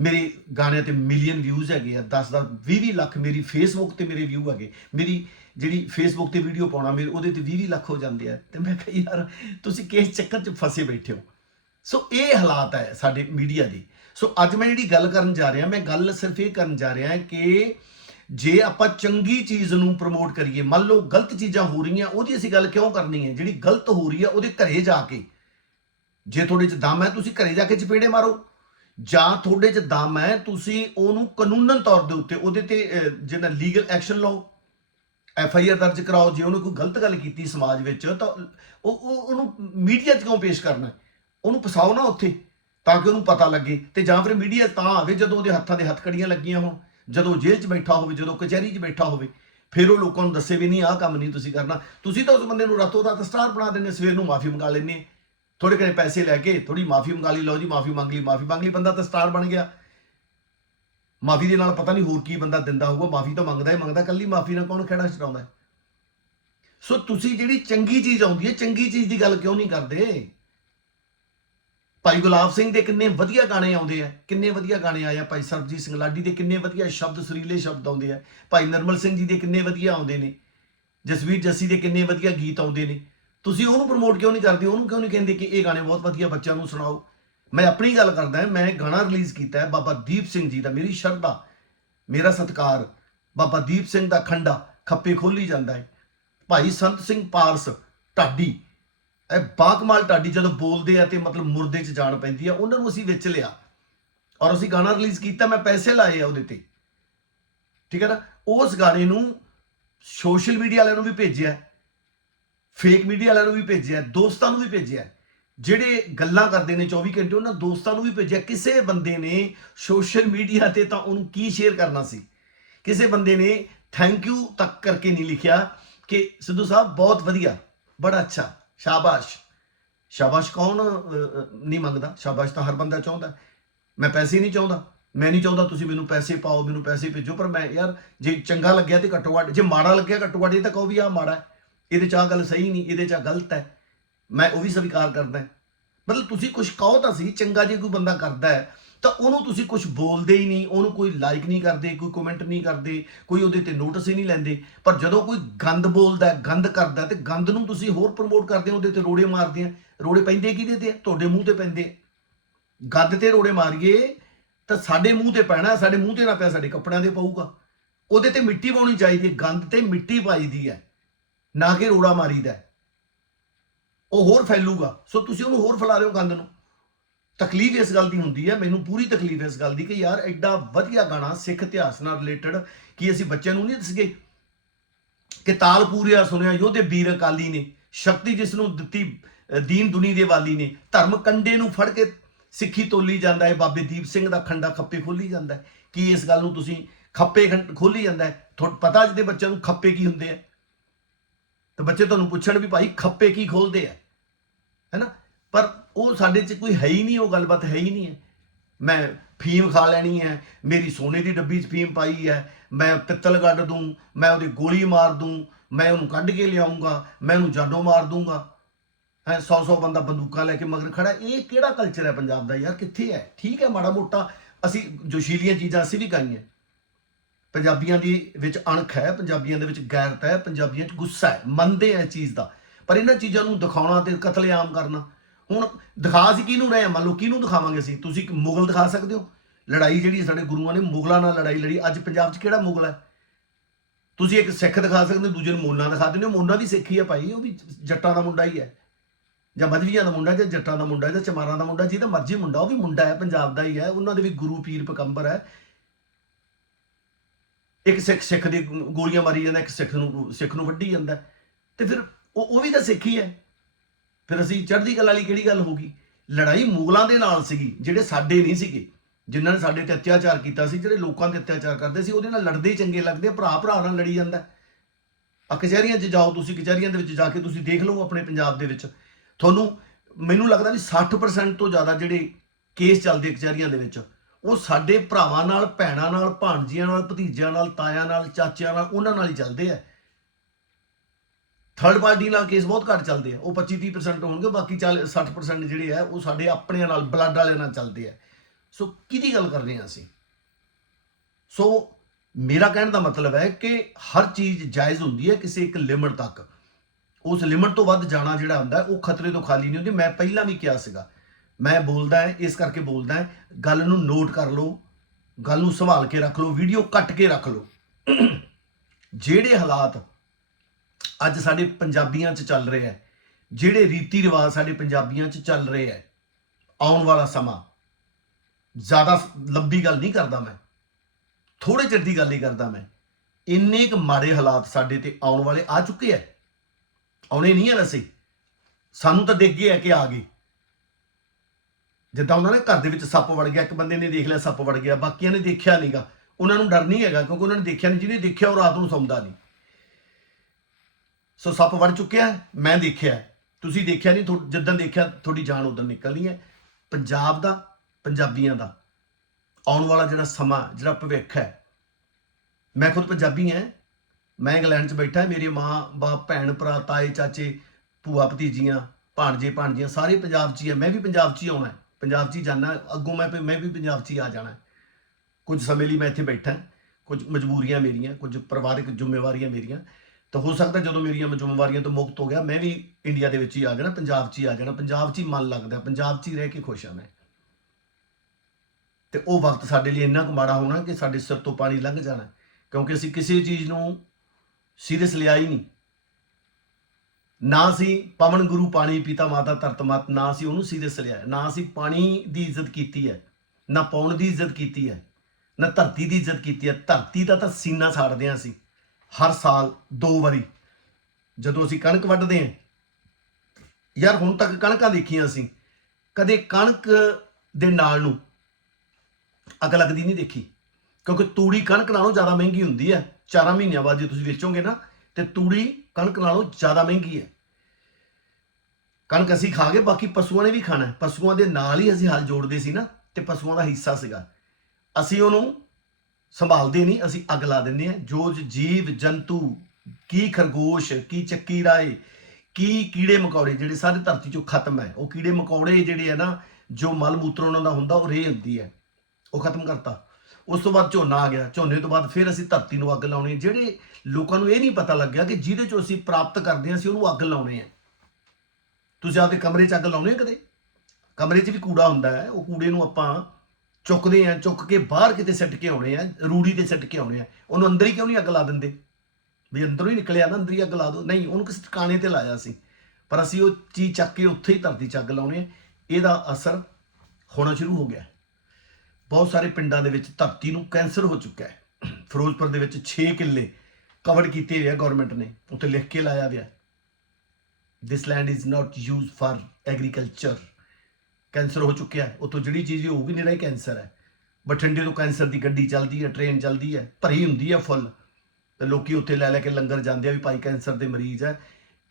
ਮੇਰੇ ਗਾਣਿਆਂ ਤੇ ਮਿਲੀਅਨ ਵਿਊਜ਼ ਹੈਗੇ ਆ 10 10 20 20 ਲੱਖ ਮੇਰੀ ਫੇਸਬੁੱਕ ਤੇ ਮੇਰੇ ਵਿਊ ਹੈਗੇ। ਮੇਰੀ ਜਿਹੜੀ ਫੇਸਬੁੱਕ ਤੇ ਵੀਡੀਓ ਪਾਉਣਾ, ਮੇਰੇ ਉਹਦੇ ਤੇ 20 20 ਲੱਖ ਹੋ ਜਾਂਦੇ ਆ। ਤੇ ਮੈਂ ਕਿਹਾ, ਯਾਰ, ਤੁਸੀਂ ਕਿਸ ਚੱਕਰ 'ਚ ਫਸੇ ਬੈਠੇ ਹੋ? ਸੋ ਇਹ ਹਾਲਾਤ ਹੈ ਸਾਡੇ ਮੀਡੀਆ ਦੀ। ਸੋ ਅੱਜ ਮੈਂ ਜਿਹੜੀ ਗੱਲ ਕਰਨ ਜਾ ਰਿਹਾ, ਮੈਂ ਗੱਲ ਸਿਰਫ ਇਹ ਕਰਨ ਜਾ ਰਿਹਾ ਕਿ ਜੇ ਆਪਾਂ ਚੰਗੀ ਚੀਜ਼ ਨੂੰ ਪ੍ਰਮੋਟ ਕਰੀਏ ਮੰਨ ਲਓ ਗਲਤ ਚੀਜ਼ਾਂ ਹੋ ਰਹੀਆਂ ਉਹਦੀ ਅਸੀਂ ਗੱਲ ਕਿਉਂ ਕਰਨੀ ਹੈ? ਜਿਹੜੀ ਗਲਤ ਹੋ ਰਹੀ ਹੈ ਉਹਦੇ ਘਰੇ ਜਾ ਕੇ। ਜੇ ਤੁਹਾਡੇ 'ਚ ਦਮ ਹੈ ਤੁਸੀਂ ਘਰੇ ਜਾ ਕੇ ਚਪੇੜੇ ਮਾਰੋ। ਜਾਂ ਤੁਹਾਡੇ 'ਚ ਦਮ ਹੈ ਤੁਸੀਂ ਉਹਨੂੰ ਕਾਨੂੰਨਨ ਤੌਰ ਦੇ ਉੱਤੇ ਉਹਦੇ ਤੇ ਅਹ, ਜਿਹੜਾ ਲੀਗਲ ਐਕਸ਼ਨ ਲਓ ਐਫ ਆਈ ਆਰ ਦਰਜ ਕਰਾਓ ਜੇ ਉਹਨੇ ਕੋਈ ਗਲਤ ਗੱਲ ਕੀਤੀ ਸਮਾਜ ਵਿੱਚ ਤਾਂ ਉਹ ਉਹਨੂੰ ਮੀਡੀਆ 'ਚ ਕਿਉਂ ਪੇਸ਼ ਕਰਨਾ ਉਹਨੂੰ ਫਸਾਓ ਨਾ ਉੱਥੇ ਤਾਂ ਕਿ ਉਹਨੂੰ ਪਤਾ ਲੱਗੇ। ਤੇ ਜਾਂ ਫਿਰ ਮੀਡੀਆ ਤਾਂ ਆਵੇ ਜਦੋਂ ਉਹਦੇ ਹੱਥਾਂ ਦੇ ਹੱਥਕੜੀਆਂ ਲੱਗੀਆਂ ਹੋਣ। ਜਦੋਂ ਜੇਲ੍ਹ 'ਚ ਬੈਠਾ ਹੋਵੇ, ਜਦੋਂ ਕਚਹਿਰੀ 'ਚ ਬੈਠਾ ਹੋਵੇ, ਫਿਰ ਉਹ ਲੋਕਾਂ ਨੂੰ ਦੱਸੇ ਵੀ ਨਹੀਂ, ਆਹ ਕੰਮ ਨਹੀਂ ਤੁਸੀਂ ਕਰਨਾ। ਤੁਸੀਂ ਤਾਂ ਉਸ ਬੰਦੇ ਨੂੰ ਰਾਤੋਂ ਰਾਤ ਸਟਾਰ ਬਣਾ ਦਿੰਦੇ, ਸਵੇਰ ਨੂੰ ਮਾਫੀ ਮੰਗਾ ਲੈਂਦੇ ਥੋੜੇ ਘਰੇ ਪੈਸੇ ਲੈ ਕੇ ਥੋੜੀ ਮਾਫੀ ਮੰਗਾ ਲਈ, ਲਓ ਜੀ, ਮਾਫੀ ਮੰਗ ਲਈ, ਮਾਫੀ ਮੰਗ ਲਈ, ਬੰਦਾ ਤਾਂ ਸਟਾਰ ਬਣ ਗਿਆ। ਮਾਫੀ ਦੇ ਨਾਲ ਪਤਾ ਨਹੀਂ ਹੋਰ ਕੀ ਬੰਦਾ ਦਿੰਦਾ ਹੋਊਗਾ, ਮਾਫੀ ਤਾਂ ਮੰਗਦਾ ਹੀ ਮੰਗਦਾ, ਕੱਲੀ ਮਾਫੀ ਨਾਲ ਕੌਣ ਖੜਾ ਛਡਾਉਂਦਾ? ਸੋ ਤੁਸੀਂ ਜਿਹੜੀ ਚੰਗੀ ਚੀਜ਼ ਆਉਂਦੀ ਹੈ, ਚੰਗੀ ਚੀਜ਼ ਦੀ ਗੱਲ ਕਿਉਂ ਨਹੀਂ ਕਰਦੇ? ਭਾਈ ਗੁਲਾਬ ਸਿੰਘ ਦੇ ਕਿੰਨੇ ਵਧੀਆ ਗਾਣੇ ਆਉਂਦੇ ਆ, ਕਿੰਨੇ ਵਧੀਆ ਗਾਣੇ ਆਏ ਆ ਭਾਈ ਸਰਬਜੀਤ ਸਿੰਘ ਲਾਡੀ ਦੇ ਕਿੰਨੇ ਵਧੀਆ ਸ਼ਬਦ, ਸੁਰੀਲੇ ਸ਼ਬਦ ਆਉਂਦੇ ਆ, ਭਾਈ ਨਰਮਲ ਸਿੰਘ ਜੀ ਦੇ ਕਿੰਨੇ ਵਧੀਆ ਆਉਂਦੇ ਨੇ, ਜਸਵੀਰ ਜੱਸੀ ਦੇ ਕਿੰਨੇ ਵਧੀਆ ਗੀਤ ਆਉਂਦੇ ਨੇ। ਤੁਸੀਂ ਉਹਨੂੰ ਪ੍ਰਮੋਟ ਕਿਉਂ ਨਹੀਂ ਕਰਦੇ, ਉਹਨੂੰ ਕਿਉਂ ਨਹੀਂ ਕਹਿੰਦੇ ਕਿ ਇਹ ਗਾਣੇ ਬਹੁਤ ਵਧੀਆ ਬੱਚਿਆਂ ਨੂੰ ਸੁਣਾਓ? ਮੈਂ ਆਪਣੀ ਗੱਲ ਕਰਦਾ ਮੈਂ ਗਾਣਾ ਰਿਲੀਜ਼ ਕੀਤਾ ਹੈ ਬਾਬਾ ਦੀਪ ਸਿੰਘ ਜੀ ਦਾ, ਮੇਰੀ ਸ਼ਰਧਾ, ਮੇਰਾ ਸਤਿਕਾਰ, ਬਾਬਾ ਦੀਪ ਸਿੰਘ ਦਾ ਖੰਡਾ ਖੱਪੇ ਖੋਲੀ ਜਾਂਦਾ ਹੈ। ਭਾਈ ਸੰਤ ਸਿੰਘ ਪਾਰਸ, ਢਾਡੀ ਇਹ ਬਾਕਮਾਲ ਢਾਡੀ ਜਦੋਂ ਬੋਲਦੇ ਆ ਤੇ ਮਤਲਬ ਮੁਰਦੇ 'ਚ ਜਾਣ ਪੈਂਦੀ ਆ, ਉਹਨਾਂ ਨੂੰ ਅਸੀਂ ਵਿੱਚ ਲਿਆ। ਔਰ ਅਸੀਂ ਗਾਣਾ ਰਿਲੀਜ਼ ਕੀਤਾ, ਮੈਂ ਪੈਸੇ ਲਾਏ ਆ ਉਹਦੇ ਤੇ। ਠੀਕ ਹੈ ਨਾ? ਉਸ ਗਾਣੇ ਨੂੰ ਸੋਸ਼ਲ ਮੀਡੀਆ ਵਾਲਿਆਂ ਨੂੰ ਵੀ ਭੇਜਿਆ ਫੇਕ ਮੀਡੀਆ ਵਾਲਿਆਂ ਨੂੰ ਵੀ ਭੇਜਿਆ ਦੋਸਤਾਂ ਨੂੰ ਵੀ ਭੇਜਿਆ ਜਿਹੜੇ ਗੱਲਾਂ ਕਰਦੇ ਨੇ 24 ਘੰਟੇ, ਉਹਨਾਂ ਦੋਸਤਾਂ ਨੂੰ ਵੀ ਭੇਜਿਆ। ਕਿਸੇ ਬੰਦੇ ਨੇ ਸੋਸ਼ਲ ਮੀਡੀਆ ਤੇ ਤਾਂ ਉਹਨੂੰ ਕੀ ਸ਼ੇਅਰ ਕਰਨਾ ਸੀ? ਕਿਸੇ ਬੰਦੇ ਨੇ ਥੈਂਕ ਯੂ ਤੱਕ ਕਰਕੇ ਨਹੀਂ ਲਿਖਿਆ ਕਿ ਸਿੱਧੂ ਸਾਹਿਬ ਬਹੁਤ ਵਧੀਆ, ਬੜਾ ਅੱਛਾ। ਸ਼ਾਬਾਸ਼। ਸ਼ਾਬਾਸ਼ ਕੌਣ ਨਹੀਂ ਮੰਗਦਾ? ਸ਼ਾਬਾਸ਼ ਤਾਂ ਹਰ ਬੰਦਾ ਚਾਹੁੰਦਾ। ਮੈਂ ਪੈਸੇ ਨਹੀਂ ਚਾਹੁੰਦਾ। ਮੈਂ ਨਹੀਂ ਚਾਹੁੰਦਾ ਤੁਸੀਂ ਮੈਨੂੰ ਪੈਸੇ ਪਾਓ, ਮੈਨੂੰ ਪੈਸੇ ਭੇਜੋ, ਪਰ ਮੈਂ ਯਾਰ ਜੇ ਚੰਗਾ ਲੱਗਿਆ ਤੇ ਘੱਟੋ ਘੱਟ, ਜੇ ਮਾੜਾ ਲੱਗਿਆ ਘੱਟੋ ਘੱਟ, ਇਹ ਤਾਂ ਕਹੋ ਵੀ ਆ ਮਾੜਾ ਹੈ। ਇਹਦੇ ਚ ਆਹ ਗੱਲ ਸਹੀ ਨਹੀਂ, ਇਹਦੇ ਚ ਆਹ ਗਲਤ ਹੈ। ਮੈਂ ਉਹ ਵੀ ਸਵੀਕਾਰ ਕਰਦਾ। ਮਤਲਬ ਤੁਸੀਂ ਕੁਝ ਕਹੋ ਤਾਂ ਸੀ ਚੰਗਾ ਜੇ ਕੋਈ ਬੰਦਾ ਕਰਦਾ ਹੈ ਤਾਂ ਉਹਨੂੰ ਤੁਸੀਂ ਕੁਝ ਬੋਲਦੇ ਹੀ ਨਹੀਂ ਉਹਨੂੰ ਕੋਈ ਲਾਈਕ ਨਹੀਂ ਕਰਦੇ ਕੋਈ ਕਮੈਂਟ ਨਹੀਂ ਕਰਦੇ ਕੋਈ ਉਹਦੇ ਤੇ ਨੋਟਿਸ ਹੀ ਨਹੀਂ ਲੈਂਦੇ। ਪਰ ਜਦੋਂ ਕੋਈ ਗੰਦ ਬੋਲਦਾ ਗੰਦ ਕਰਦਾ ਹੈ, ਤੇ ਗੰਦ ਨੂੰ ਤੁਸੀਂ ਹੋਰ ਪ੍ਰਮੋਟ ਕਰਦੇ ਹੋ ਉਹਦੇ ਤੇ ਰੋੜੇ ਮਾਰਦੇ ਆ। ਰੋੜੇ ਪੈਂਦੇ ਕਿਹਦੇ ਤੇ ਤੁਹਾਡੇ ਮੂੰਹ ਤੇ ਪੈਂਦੇ ਗੰਦ ਤੇ ਰੋੜੇ ਮਾਰੀਏ ਤਾਂ ਸਾਡੇ ਮੂੰਹ ਤੇ ਪੈਣਾ ਸਾਡੇ ਮੂੰਹ ਤੇ ਨਾ ਪਿਆ ਸਾਡੇ ਕੱਪੜਿਆਂ ਤੇ ਪਊਗਾ। ਉਹਦੇ ਤੇ ਮਿੱਟੀ ਪਾਉਣੀ ਚਾਹੀਦੀ ਹੈ ਗੰਦ ਤੇ ਮਿੱਟੀ ਪਾਈਦੀ ਹੈ। ਨਾ ਕਿ ਰੋੜਾ ਮਾਰੀਦਾ ਉਹ ਹੋਰ ਫੈਲੂਗਾ। ਸੋ ਤੁਸੀਂ ਉਹਨੂੰ ਹੋਰ ਫੈਲਾ ਰਹੇ ਹੋ ਗੰਦ ਨੂੰ। ਤਕਲੀਫ ਇਸ ਗੱਲ ਦੀ ਹੁੰਦੀ ਹੈ ਮੈਨੂੰ ਪੂਰੀ ਤਕਲੀਫ ਇਸ ਗੱਲ ਦੀ ਕਿ ਯਾਰ ਐਡਾ ਵਧੀਆ ਗਾਣਾ ਸਿੱਖ ਇਤਿਹਾਸ ਨਾਲ ਰਿਲੇਟਡ ਕੀ ਅਸੀਂ ਬੱਚਿਆਂ ਨੂੰ ਨਹੀਂ ਦੱਸਗੇ। ਕਿ ਤਾਲ ਪੂਰਿਆ ਸੁਣਿਆ, ਯੋਧੇ ਵੀਰ ਅਕਾਲੀ ਨੇ, ਸ਼ਕਤੀ ਜਿਸ ਨੂੰ ਦਿੱਤੀ ਦੀਨ ਦੁਨੀ ਦੇ ਵਾਲੀ ਨੇ, ਧਰਮ ਕੰਡੇ ਨੂੰ ਫੜ ਕੇ ਸਿੱਖੀ ਤੋਲੀ ਜਾਂਦਾ ਹੈ, ਬਾਬੇ ਦੀਪ ਸਿੰਘ ਦਾ ਖੰਡਾ ਖੱਪੇ ਖੋਲੀ ਜਾਂਦਾ ਹੈ। ਕੀ ਇਸ ਗੱਲ ਨੂੰ ਤੁਸੀਂ ਖੱਪੇ ਖੰ- ਖੋਲੀ ਜਾਂਦਾ ਹੈ? ਤੁਹਾਨੂੰ ਪਤਾ ਅੱਜ ਬੱਚਿਆਂ ਨੂੰ ਖੱਪੇ ਕੀ ਹੁੰਦੇ ਆ? ਤੇ ਬੱਚੇ ਤੁਹਾਨੂੰ ਪੁੱਛਣ ਵੀ ਭਾਈ ਖੱਪੇ ਕੀ ਖੋਲਦੇ ਆ? ਹੈਨਾ ਪਰ ਉਹ ਸਾਡੇ 'ਚ ਕੋਈ ਹੈ ਹੀ ਨਹੀਂ, ਉਹ ਗੱਲਬਾਤ ਹੈ ਹੀ ਨਹੀਂ ਹੈ। ਮੈਂ ਫੀਮ ਖਾ ਲੈਣੀ ਹੈ, ਮੇਰੀ ਸੋਨੇ ਦੀ ਡੱਬੀ 'ਚ ਫੀਮ ਪਾਈ ਹੈ, ਮੈਂ ਪਿੱਤਲ ਕੱਢ ਦੂੰ, ਮੈਂ ਉਹਦੀ ਗੋਲੀ ਮਾਰ ਦੂੰ, ਮੈਂ ਉਹਨੂੰ ਕੱਢ ਕੇ ਲਿਆਉਂਗਾ, ਮੈਂ ਉਹਨੂੰ ਜਾਡੋ ਮਾਰ ਦੂੰਗਾ। ਹੈ 100 100 ਬੰਦਾ ਬੰਦੂਕਾਂ ਲੈ ਕੇ ਮਗਰ ਖੜਾ ਇਹ ਕਿਹੜਾ ਕਲਚਰ ਹੈ ਪੰਜਾਬ ਦਾ ਯਾਰ? ਕਿੱਥੇ ਹੈ? ਠੀਕ ਹੈ, ਮਾੜਾ ਮੋਟਾ ਅਸੀਂ ਜੋਸ਼ੀਲੀਆਂ ਚੀਜ਼ਾਂ ਅਸੀਂ ਵੀ ਗਾਈਆਂ ਪੰਜਾਬੀਆਂ ਦੀ ਵਿੱਚ ਅਣਖ ਹੈ, ਪੰਜਾਬੀਆਂ ਦੇ ਵਿੱਚ ਗੈਰਤ ਹੈ, ਪੰਜਾਬੀਆਂ 'ਚ ਗੁੱਸਾ ਹੈ, ਮੰਨਦੇ ਆ ਇਸ ਚੀਜ਼ ਦਾ। ਪਰ ਇਹਨਾਂ ਚੀਜ਼ਾਂ ਨੂੰ ਦਿਖਾਉਣਾ ਤੇ ਕਤਲੇਆਮ ਕਰਨਾ। ਹੁਣ ਦਿਖਾ ਸੀ ਕਿਹਨੂੰ ਰਹੇ ਆ ਮੰਨ ਲਓ ਕਿਹਨੂੰ ਦਿਖਾਵਾਂਗੇ ਅਸੀਂ? ਤੁਸੀਂ ਇੱਕ ਮੁਗਲ ਦਿਖਾ ਸਕਦੇ ਹੋ। ਲੜਾਈ ਜਿਹੜੀ ਸਾਡੇ ਗੁਰੂਆਂ ਨੇ ਮੁਗਲਾਂ ਨਾਲ ਲੜਾਈ ਲੜੀ। ਅੱਜ ਪੰਜਾਬ 'ਚ ਕਿਹੜਾ ਮੁਗਲ ਹੈ? ਤੁਸੀਂ ਇੱਕ ਸਿੱਖ ਦਿਖਾ ਸਕਦੇ ਹੋ, ਦੂਜੇ ਨੂੰ ਮੋਨਾ ਦਿਖਾ ਦਿੰਦੇ ਹੋ। ਮੋਨਾ ਵੀ ਸਿੱਖ ਹੀ ਹੈ ਭਾਈ, ਉਹ ਵੀ ਜੱਟਾਂ ਦਾ ਮੁੰਡਾ ਹੀ ਹੈ। ਜਾਂ ਮਧਵੀਆਂ ਦਾ ਮੁੰਡਾ, ਜਾਂ ਜੱਟਾਂ ਦਾ ਮੁੰਡਾ, ਜਾਂ ਚਮਾਰਾਂ ਦਾ ਮੁੰਡਾ, ਜਿਹਦਾ ਮਰਜ਼ੀ ਮੁੰਡਾ, ਉਹ ਵੀ ਮੁੰਡਾ ਹੈ, ਪੰਜਾਬ ਦਾ ਹੀ ਹੈ। ਉਹਨਾਂ ਦੇ ਵੀ ਗੁਰੂ ਪੀਰ ਪਕੰਬਰ ਹੈ। ਇੱਕ ਸਿੱਖ ਸਿੱਖ ਦੀ ਗੋਲੀਆਂ ਮਾਰੀ ਜਾਂਦਾ, ਇੱਕ ਸਿੱਖ ਨੂੰ ਸਿੱਖ ਨੂੰ ਵੱਢੀ ਜਾਂਦਾ। ਹੈ। ਤੇ ਫਿਰ ਉਹ ਉਹ ਵੀ ਤਾਂ ਸਿੱਖ ਹੀ ਹੈ। ਫਿਰ ਅਸੀਂ ਚੜ੍ਹਦੀ ਕਲਾ ਵਾਲੀ ਕਿਹੜੀ ਗੱਲ ਹੋਗੀ ਲੜਾਈ ਮੁਗਲਾਂ ਦੇ ਨਾਲ ਸੀਗੀ, ਜਿਹੜੇ ਸਾਡੇ ਨਹੀਂ ਸੀਗੇ, ਜਿਨ੍ਹਾਂ ਨੇ ਸਾਡੇ ਤੇ ਅਤਿਆਚਾਰ ਕੀਤਾ ਸੀ, ਜਿਹੜੇ ਲੋਕਾਂ ਤੇ ਅਤਿਆਚਾਰ ਕਰਦੇ ਸੀ, ਉਹਦੇ ਨਾਲ ਲੜਦੇ ਹੀ ਚੰਗੇ ਲੱਗਦੇ ਭਰਾ ਭਰਾ ਨਾਲ ਲੜੀ ਜਾਂਦਾ। ਆ ਕਚਹਿਰੀਆਂ 'ਚ ਜਾਓ ਤੁਸੀਂ, ਕਚਹਿਰੀਆਂ ਦੇ ਵਿੱਚ ਜਾ ਕੇ ਤੁਸੀਂ ਦੇਖ ਲਓ ਆਪਣੇ ਪੰਜਾਬ ਦੇ ਵਿੱਚ। ਤੁਹਾਨੂੰ ਮੈਨੂੰ ਲੱਗਦਾ ਵੀ 60% ਤੋਂ ਜ਼ਿਆਦਾ ਜਿਹੜੇ ਕੇਸ ਚੱਲਦੇ ਕਚਹਿਰੀਆਂ ਦੇ ਵਿੱਚ, ਉਹ ਸਾਡੇ ਭਰਾਵਾਂ ਨਾਲ, ਭੈਣਾਂ ਨਾਲ, ਭਾਣਜੀਆਂ ਨਾਲ, ਭਤੀਜਿਆਂ ਨਾਲ, ਤਾਇਆਂ ਨਾਲ, ਚਾਚਿਆਂ ਨਾਲ, ਉਹਨਾਂ ਨਾਲ ਹੀ ਚੱਲਦੇ ਆ। ਥਰਡ ਪਾਰਟੀ ਨਾਲ ਕੇਸ ਬਹੁਤ ਘੱਟ ਚੱਲਦੇ ਆ। ਉਹ 25 30% ਹੋਣਗੇ, ਬਾਕੀ 40 60% ਜਿਹੜੇ ਆ, ਉਹ ਸਾਡੇ ਆਪਣਿਆਂ ਨਾਲ ਬਲੱਡ ਵਾਲਿਆਂ ਨਾਲ ਚੱਲਦੇ ਆ। ਸੋ ਕਿਹਦੀ ਗੱਲ ਕਰ ਰਹੇ ਹਾਂ ਅਸੀਂ? ਸੋ ਮੇਰਾ ਕਹਿਣ ਦਾ ਮਤਲਬ ਹੈ ਕਿ ਹਰ ਚੀਜ਼ ਜਾਇਜ਼ ਹੁੰਦੀ ਹੈ ਕਿਸੇ ਇੱਕ ਲਿਮਟ ਤੱਕ। ਉਸ ਲਿਮਟ ਤੋਂ ਵੱਧ ਜਾਣਾ ਜਿਹੜਾ ਹੁੰਦਾ, ਉਹ ਖਤਰੇ ਤੋਂ ਖਾਲੀ ਨਹੀਂ ਹੁੰਦੀ। ਮੈਂ ਪਹਿਲਾਂ ਵੀ ਕਿਹਾ ਸੀਗਾ। ਮੈਂ ਬੋਲਦਾ ਹੈ, ਇਸ ਕਰਕੇ ਬੋਲਦਾ ਹੈ, ਗੱਲ ਨੂੰ ਨੋਟ ਕਰ ਲਓ, ਗੱਲ ਨੂੰ ਸੰਭਾਲ ਕੇ ਰੱਖ ਲਓ ਵੀਡੀਓ ਕੱਟ ਕੇ ਰੱਖ ਲਓ। ਜਿਹੜੇ ਹਾਲਾਤ ਅੱਜ ਸਾਡੇ ਪੰਜਾਬੀਆਂ 'ਚ ਚੱਲ ਰਹੇ ਹੈ। ਜਿਹੜੇ ਰੀਤੀ ਰਿਵਾਜ ਸਾਡੇ ਪੰਜਾਬੀਆਂ 'ਚ ਚੱਲ ਰਹੇ ਹੈ, ਆਉਣ ਵਾਲਾ ਸਮਾਂ, ਜ਼ਿਆਦਾ ਲੰਬੀ ਗੱਲ ਨਹੀਂ ਕਰਦਾ ਮੈਂ। ਥੋੜੇ ਚਿਰ ਦੀ ਗੱਲ ਹੀ ਕਰਦਾ ਮੈਂ। ਇੰਨੇ ਕੁ ਮਾੜੇ ਹਾਲਾਤ ਸਾਡੇ ਤੇ ਆਉਣ ਵਾਲੇ ਆ ਚੁੱਕੇ ਐ ਆਉਣੇ ਨਹੀਂ ਐ ਵੈਸੇ। ਸਾਨੂੰ ਤਾਂ ਦੇਖ ਗਏ ਐ ਕਿ ਆ ਗਏ। ਜਿੱਦਾਂ ਉਹਨਾਂ ਨੇ ਘਰ ਦੇ ਵਿੱਚ ਸੱਪ ਵੜ ਗਿਆ, ਇੱਕ ਬੰਦੇ ਨੇ ਦੇਖ ਲਿਆ ਸੱਪ ਵੜ ਗਿਆ, ਬਾਕੀਆਂ ਨੇ ਦੇਖਿਆ ਨਹੀਂਗਾ ਉਹਨਾਂ ਨੂੰ ਡਰ ਨਹੀਂ ਹੈਗਾ ਕਿਉਂਕਿ ਉਹਨਾਂ ਨੇ ਦੇਖਿਆ ਨਹੀਂ ਜਿਹਨੇ ਦੇਖਿਆ ਉਹ ਰਾਤ ਨੂੰ ਸੌਂਦਾ ਨਹੀਂ ਸੋ ਸੱਪ ਵੜ ਚੁੱਕਿਆ ਮੈਂ ਦੇਖਿਆ ਤੁਸੀਂ ਦੇਖਿਆ ਨਹੀਂ, ਥੋ- ਜਿੱਦਾਂ ਦੇਖਿਆ, ਤੁਹਾਡੀ ਜਾਨ ਉਦੋਂ ਨਿਕਲਣੀ ਹੈ। ਪੰਜਾਬ ਦਾ, ਪੰਜਾਬੀਆਂ ਦਾ। ਆਉਣ ਵਾਲਾ ਜਿਹੜਾ ਸਮਾਂ, ਜਿਹੜਾ ਭਵਿੱਖ ਹੈ। ਮੈਂ ਖੁਦ ਪੰਜਾਬੀ ਹਾਂ। ਮੈਂ ਇੰਗਲੈਂਡ 'ਚ ਬੈਠਾ ਮੇਰੀ ਮਾਂ, ਬਾਪ, ਭੈਣ, ਭਰਾ, ਤਾਏ, ਚਾਚੇ, ਭੂਆ, ਭਤੀਜੀਆਂ, ਭਾਣਜੇ, ਭਾਣਜੀਆਂ, ਸਾਰੇ ਪੰਜਾਬ 'ਚ ਹੀ ਹੈ। ਮੈਂ ਵੀ ਪੰਜਾਬ 'ਚ ਹੀ ਆਉਣਾ ਪੰਜਾਬ 'ਚ ਹੀ ਜਾਣਾ ਅੱਗੋਂ ਮੈਂ ਮੈਂ ਵੀ ਪੰਜਾਬ 'ਚ ਹੀ ਆ ਜਾਣਾ ਕੁਝ ਸਮੇਂ ਲਈ ਮੈਂ ਇੱਥੇ ਬੈਠਾ ਕੁਝ ਮਜਬੂਰੀਆਂ ਮੇਰੀਆਂ, ਕੁਝ ਪਰਿਵਾਰਕ ਜ਼ਿੰਮੇਵਾਰੀਆਂ ਮੇਰੀਆਂ। ਤਾਂ ਹੋ ਸਕਦਾ ਜਦੋਂ ਮੇਰੀਆਂ ਜ਼ਿੰਮੇਵਾਰੀਆਂ ਤੋਂ ਮੁਕਤ ਹੋ ਗਿਆ, ਮੈਂ ਵੀ ਇੰਡੀਆ ਦੇ ਵਿੱਚ ਹੀ ਆ ਜਾਣਾ, ਪੰਜਾਬ 'ਚ ਹੀ ਆ ਜਾਣਾ, ਪੰਜਾਬ 'ਚ ਹੀ ਮਨ ਲੱਗਦਾ, ਪੰਜਾਬ 'ਚ ਹੀ ਰਹਿ ਕੇ ਖੁਸ਼ ਹਾਂ ਮੈਂ। ਤੇ ਉਹ ਵਕਤ ਸਾਡੇ ਲਈ ਇੰਨਾ ਕੁ ਮਾੜਾ ਹੋਣਾ ਕਿ ਸਾਡੇ ਸਿਰ ਤੋਂ ਪਾਣੀ ਲੰਘ ਜਾਣਾ, ਕਿਉਂਕਿ ਅਸੀਂ ਕਿਸੇ ਚੀਜ਼ ਨੂੰ ਸੀਰੀਅਸ ਲਿਆ ਹੀ ਨਹੀਂ। ਨਾ ਅਸੀਂ ਪਵਨ ਗੁਰੂ ਪਾਣੀ ਪੀਤਾ ਮਾਤਾ ਧਰਤ ਮਤ, ਨਾ ਅਸੀਂ ਉਹਨੂੰ ਸੀਰੀਅਸ ਲਿਆ, ਨਾ ਅਸੀਂ ਪਾਣੀ ਦੀ ਇੱਜ਼ਤ ਕੀਤੀ ਹੈ, ਨਾ ਪੌਣ ਦੀ ਇੱਜ਼ਤ ਕੀਤੀ ਹੈ, ਨਾ ਧਰਤੀ ਦੀ ਇੱਜ਼ਤ ਕੀਤੀ ਹੈ। ਧਰਤੀ ਦਾ ਤਾਂ ਸੀਨਾ ਸਾੜਦੇ ਹਾਂ ਅਸੀਂ। ਹਰ ਸਾਲ ਦੋ ਵਾਰੀ। ਜਦੋਂ ਅਸੀਂ ਕਣਕ ਵੱਢਦੇ ਹਾਂ, ਯਾਰ ਹੁਣ ਤੱਕ ਕਣਕਾਂ ਦੇਖੀਆਂ ਅਸੀਂ ਕਦੇ ਕਣਕ ਦੇ ਨਾਲ ਨੂੰ ਅੱਗ ਲੱਗਦੀ ਨਹੀਂ ਦੇਖੀ। ਕਿਉਂਕਿ ਤੂੜੀ ਕਣਕ ਨਾਲੋਂ ਜ਼ਿਆਦਾ ਮਹਿੰਗੀ ਹੁੰਦੀ ਹੈ। 4 ਮਹੀਨਿਆਂ ਬਾਅਦ ਜੇ ਤੁਸੀਂ ਵੇਚੋਗੇ ਨਾ, ਤੇ ਤੂੜੀ ਕਣਕ ਨਾਲੋਂ ਜ਼ਿਆਦਾ ਮਹਿੰਗੀ ਹੈ। ਕਣਕ ਅਸੀਂ ਖਾਗੇ ਬਾਕੀ ਪਸ਼ੂਆਂ ਨੇ ਵੀ ਖਾਣਾ ਪਸ਼ੂਆਂ ਦੇ ਨਾਲ ਹੀ ਅਸੀਂ ਹਲ ਜੋੜਦੇ ਸੀ ਨਾ, ਤੇ ਪਸ਼ੂਆਂ ਦਾ ਹਿੱਸਾ ਸੀਗਾ। ਅਸੀਂ ਉਹਨੂੰ ਸੰਭਾਲਦੇ ਨਹੀਂ, ਅਸੀਂ ਅੱਗ ਲਾ ਦਿੰਦੇ ਹਾਂ। ਜੋ ਜੀਵ, ਜੰਤੂ, ਕੀ ਖਰਗੋਸ਼, ਕੀ ਚੱਕੀ ਰਾਏ, ਕੀ ਕੀੜੇ ਮਕੌੜੇ ਜਿਹੜੇ ਸਾਰੇ ਧਰਤੀ ਚੋਂ ਖਤਮ ਹੈ, ਉਹ ਕੀੜੇ ਮਕੌੜੇ ਜਿਹੜੇ ਆ ਨਾ, ਜੋ ਮਲ ਮੂਤਰ ਉਹਨਾਂ ਦਾ ਹੁੰਦਾ, ਉਹ ਰੇਹ ਹੁੰਦੀ ਹੈ। ਉਹ ਖਤਮ ਕਰਤਾ। ਉਸ ਤੋਂ ਬਾਅਦ ਝੋਨਾ ਆ ਗਿਆ। ਝੋਨੇ ਤੋਂ ਬਾਅਦ ਫਿਰ ਅਸੀਂ ਧਰਤੀ ਨੂੰ ਅੱਗ ਲਾਉਣੀ ਹੈ। ਜਿਹੜੇ ਲੋਕਾਂ ਨੂੰ ਇਹ ਨਹੀਂ ਪਤਾ ਲੱਗਿਆ ਕਿ ਜਿਹਦੇ ਚੋਂ ਅਸੀਂ ਪ੍ਰਾਪਤ ਕਰਦੇ ਹਾਂ, ਅਸੀਂ ਉਹਨੂੰ ਅੱਗ ਲਾਉਣੇ ਆ ਤੁਸੀਂ ਆਪਦੇ ਕਮਰੇ 'ਚ ਅੱਗ ਲਾਉਣੇ ਕਦੇ? ਕਮਰੇ 'ਚ ਵੀ ਕੂੜਾ ਹੁੰਦਾ ਹੈ। ਉਹ ਕੂੜੇ ਨੂੰ ਆਪਾਂ ਚੁੱਕਦੇ ਆ, ਚੁੱਕ ਕੇ ਬਾਹਰ ਕਿਤੇ ਸਿੱਟ ਕੇ ਆਉਣੇ ਆ, ਰੂੜੀ ਤੇ ਸਿੱਟ ਕੇ ਆਉਣੇ ਆ। ਉਹਨੂੰ ਅੰਦਰ ਹੀ ਕਿਉਂ ਨਹੀਂ ਅੱਗ ਲਾ ਦਿੰਦੇ? ਵੀ ਅੰਦਰੋਂ ਹੀ ਨਿਕਲਿਆ ਨਾ, ਅੰਦਰ ਹੀ ਅੱਗ ਲਾ ਦਿਓ ਨਹੀਂ, ਉਹਨੂੰ ਕਿਸੇ ਟਿਕਾਣੇ ਤੇ ਲਾਇਆ ਸੀ। ਪਰ ਅਸੀਂ ਉਹ ਚੀਜ਼ ਚੱਕ ਕੇ ਉੱਥੇ ਹੀ ਧਰਤੀ 'ਚ ਅੱਗ ਲਾਉਣੀ ਹੈ ਇਹਦਾ ਅਸਰ ਹੋਣਾ ਸ਼ੁਰੂ ਹੋ ਗਿਆ। ਬਹੁਤ ਸਾਰੇ ਪਿੰਡਾਂ ਦੇ ਵਿੱਚ ਧਰਤੀ ਨੂੰ ਕੈਂਸਰ ਹੋ ਚੁੱਕਾ ਹੈ। ਫਿਰੋਜ਼ਪੁਰ ਦੇ ਵਿੱਚ 6 ਕਿੱਲੇ ਕਵਰ ਕੀਤੇ ਹੋਏ ਆ ਗਵਰਨਮੈਂਟ ਨੇ। ਉੱਤੇ ਲਿਖ ਕੇ ਲਾਇਆ ਹੋਇਆ। This land is not used for agriculture cancer ਹੋ ਚੁੱਕਿਆ ਹੈ। ਉੱਥੋਂ ਜਿਹੜੀ ਚੀਜ਼ ਉਹ ਵੀ ਨਿਰਾ ਕੈਂਸਰ ਹੈ। ਬਠਿੰਡੇ ਤੋਂ ਕੈਂਸਰ ਦੀ ਗੱਡੀ ਚੱਲਦੀ ਹੈ, ਟ੍ਰੇਨ ਚੱਲਦੀ ਹੈ, ਭਰੀ ਹੁੰਦੀ ਹੈ ਫੁੱਲ। ਤੇ ਲੋਕੀ ਉੱਥੇ ਲੈ ਲੈ ਕੇ ਲੰਗਰ ਜਾਂਦੇ ਆ ਵੀ ਭਾਈ ਕੈਂਸਰ ਦੇ ਮਰੀਜ਼ ਹੈ।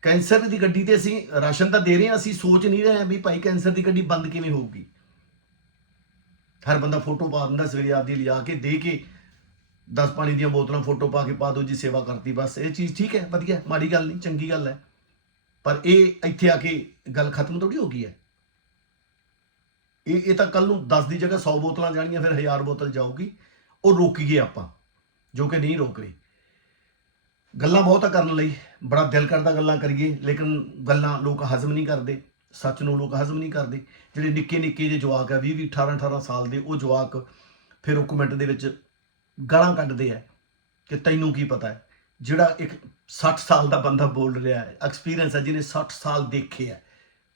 ਕੈਂਸਰ ਦੀ ਗੱਡੀ ਤੇ ਅਸੀਂ ਰਾਸ਼ਨ ਤਾਂ ਦੇ ਰਹੇ ਹਾਂ, ਅਸੀਂ ਸੋਚ ਨਹੀਂ ਰਹੇ ਹਾਂ ਵੀ ਭਾਈ ਕੈਂਸਰ ਦੀ ਗੱਡੀ ਬੰਦ ਕਿਵੇਂ ਹੋਊਗੀ। ਹਰ ਬੰਦਾ ਫੋਟੋ ਪਾ ਦਿੰਦਾ, ਸਵੇਰੇ ਆਪਦੀ ਲਿਆ ਕੇ ਦੇ ਕੇ 10 ਪਾਣੀ ਦੀਆਂ ਬੋਤਲਾਂ ਫੋਟੋ ਪਾ ਕੇ ਪਾ ਦਿਓ, ਜੀ ਸੇਵਾ ਕਰਤੀ, ਬਸ। ਇਹ ਚੀਜ਼ ਠੀਕ ਹੈ, ਵਧੀਆ, ਮਾੜੀ ਗੱਲ ਨਹੀਂ, ਚੰਗੀ ਗੱਲ ਹੈ। ਪਰ ਇਹ ਇੱਥੇ ਆ ਕੇ ਗੱਲ ਖਤਮ ਥੋੜੀ ਹੋ ਗਈ ਹੈ। ਇਹ ਇਹ ਤਾਂ ਕੱਲ ਨੂੰ 10 ਦੀ ਜਗ੍ਹਾ 100 ਬੋਤਲਾਂ ਜਾਣੀਆਂ, ਫਿਰ 1000 ਬੋਤਲ ਜਾਊਗੀ। ਉਹ ਰੋਕੀਏ ਆਪਾਂ, ਜੋ ਕਿ ਨਹੀਂ ਰੋਕ ਰਹੇ। ਗੱਲਾਂ ਬਹੁਤ ਕਰਨ ਲਈ, ਬੜਾ ਦਿਲ ਕਰਦਾ ਗੱਲਾਂ ਕਰੀਏ, ਲੇਕਿਨ ਗੱਲਾਂ ਲੋਕ ਹਜ਼ਮ ਨਹੀਂ ਕਰਦੇ, ਸੱਚ ਨੂੰ ਲੋਕ ਹਜ਼ਮ ਨਹੀਂ ਕਰਦੇ। ਜਿਹੜੇ ਨਿੱਕੇ ਨਿੱਕੇ ਜਿਹੇ ਜਵਾਕ ਆ 20 20 18 18 ਸਾਲ ਦੇ, ਉਹ ਜਵਾਕ ਫਿਰ ਉਹ ਕਮੈਂਟ ਦੇ ਵਿੱਚ ਗਾਲਾਂ ਕੱਢਦੇ ਆ ਕਿ ਤੈਨੂੰ ਕੀ ਪਤਾ ਹੈ? ਜਿਹੜਾ ਇੱਕ 60 ਸਾਲ ਦਾ ਬੰਦਾ ਬੋਲ ਰਿਹਾ ਹੈ, ਐਕਸਪੀਰੀਅੰਸ ਹੈ, ਜਿਹਨੇ 60 ਸਾਲ ਦੇਖੇ ਹੈ,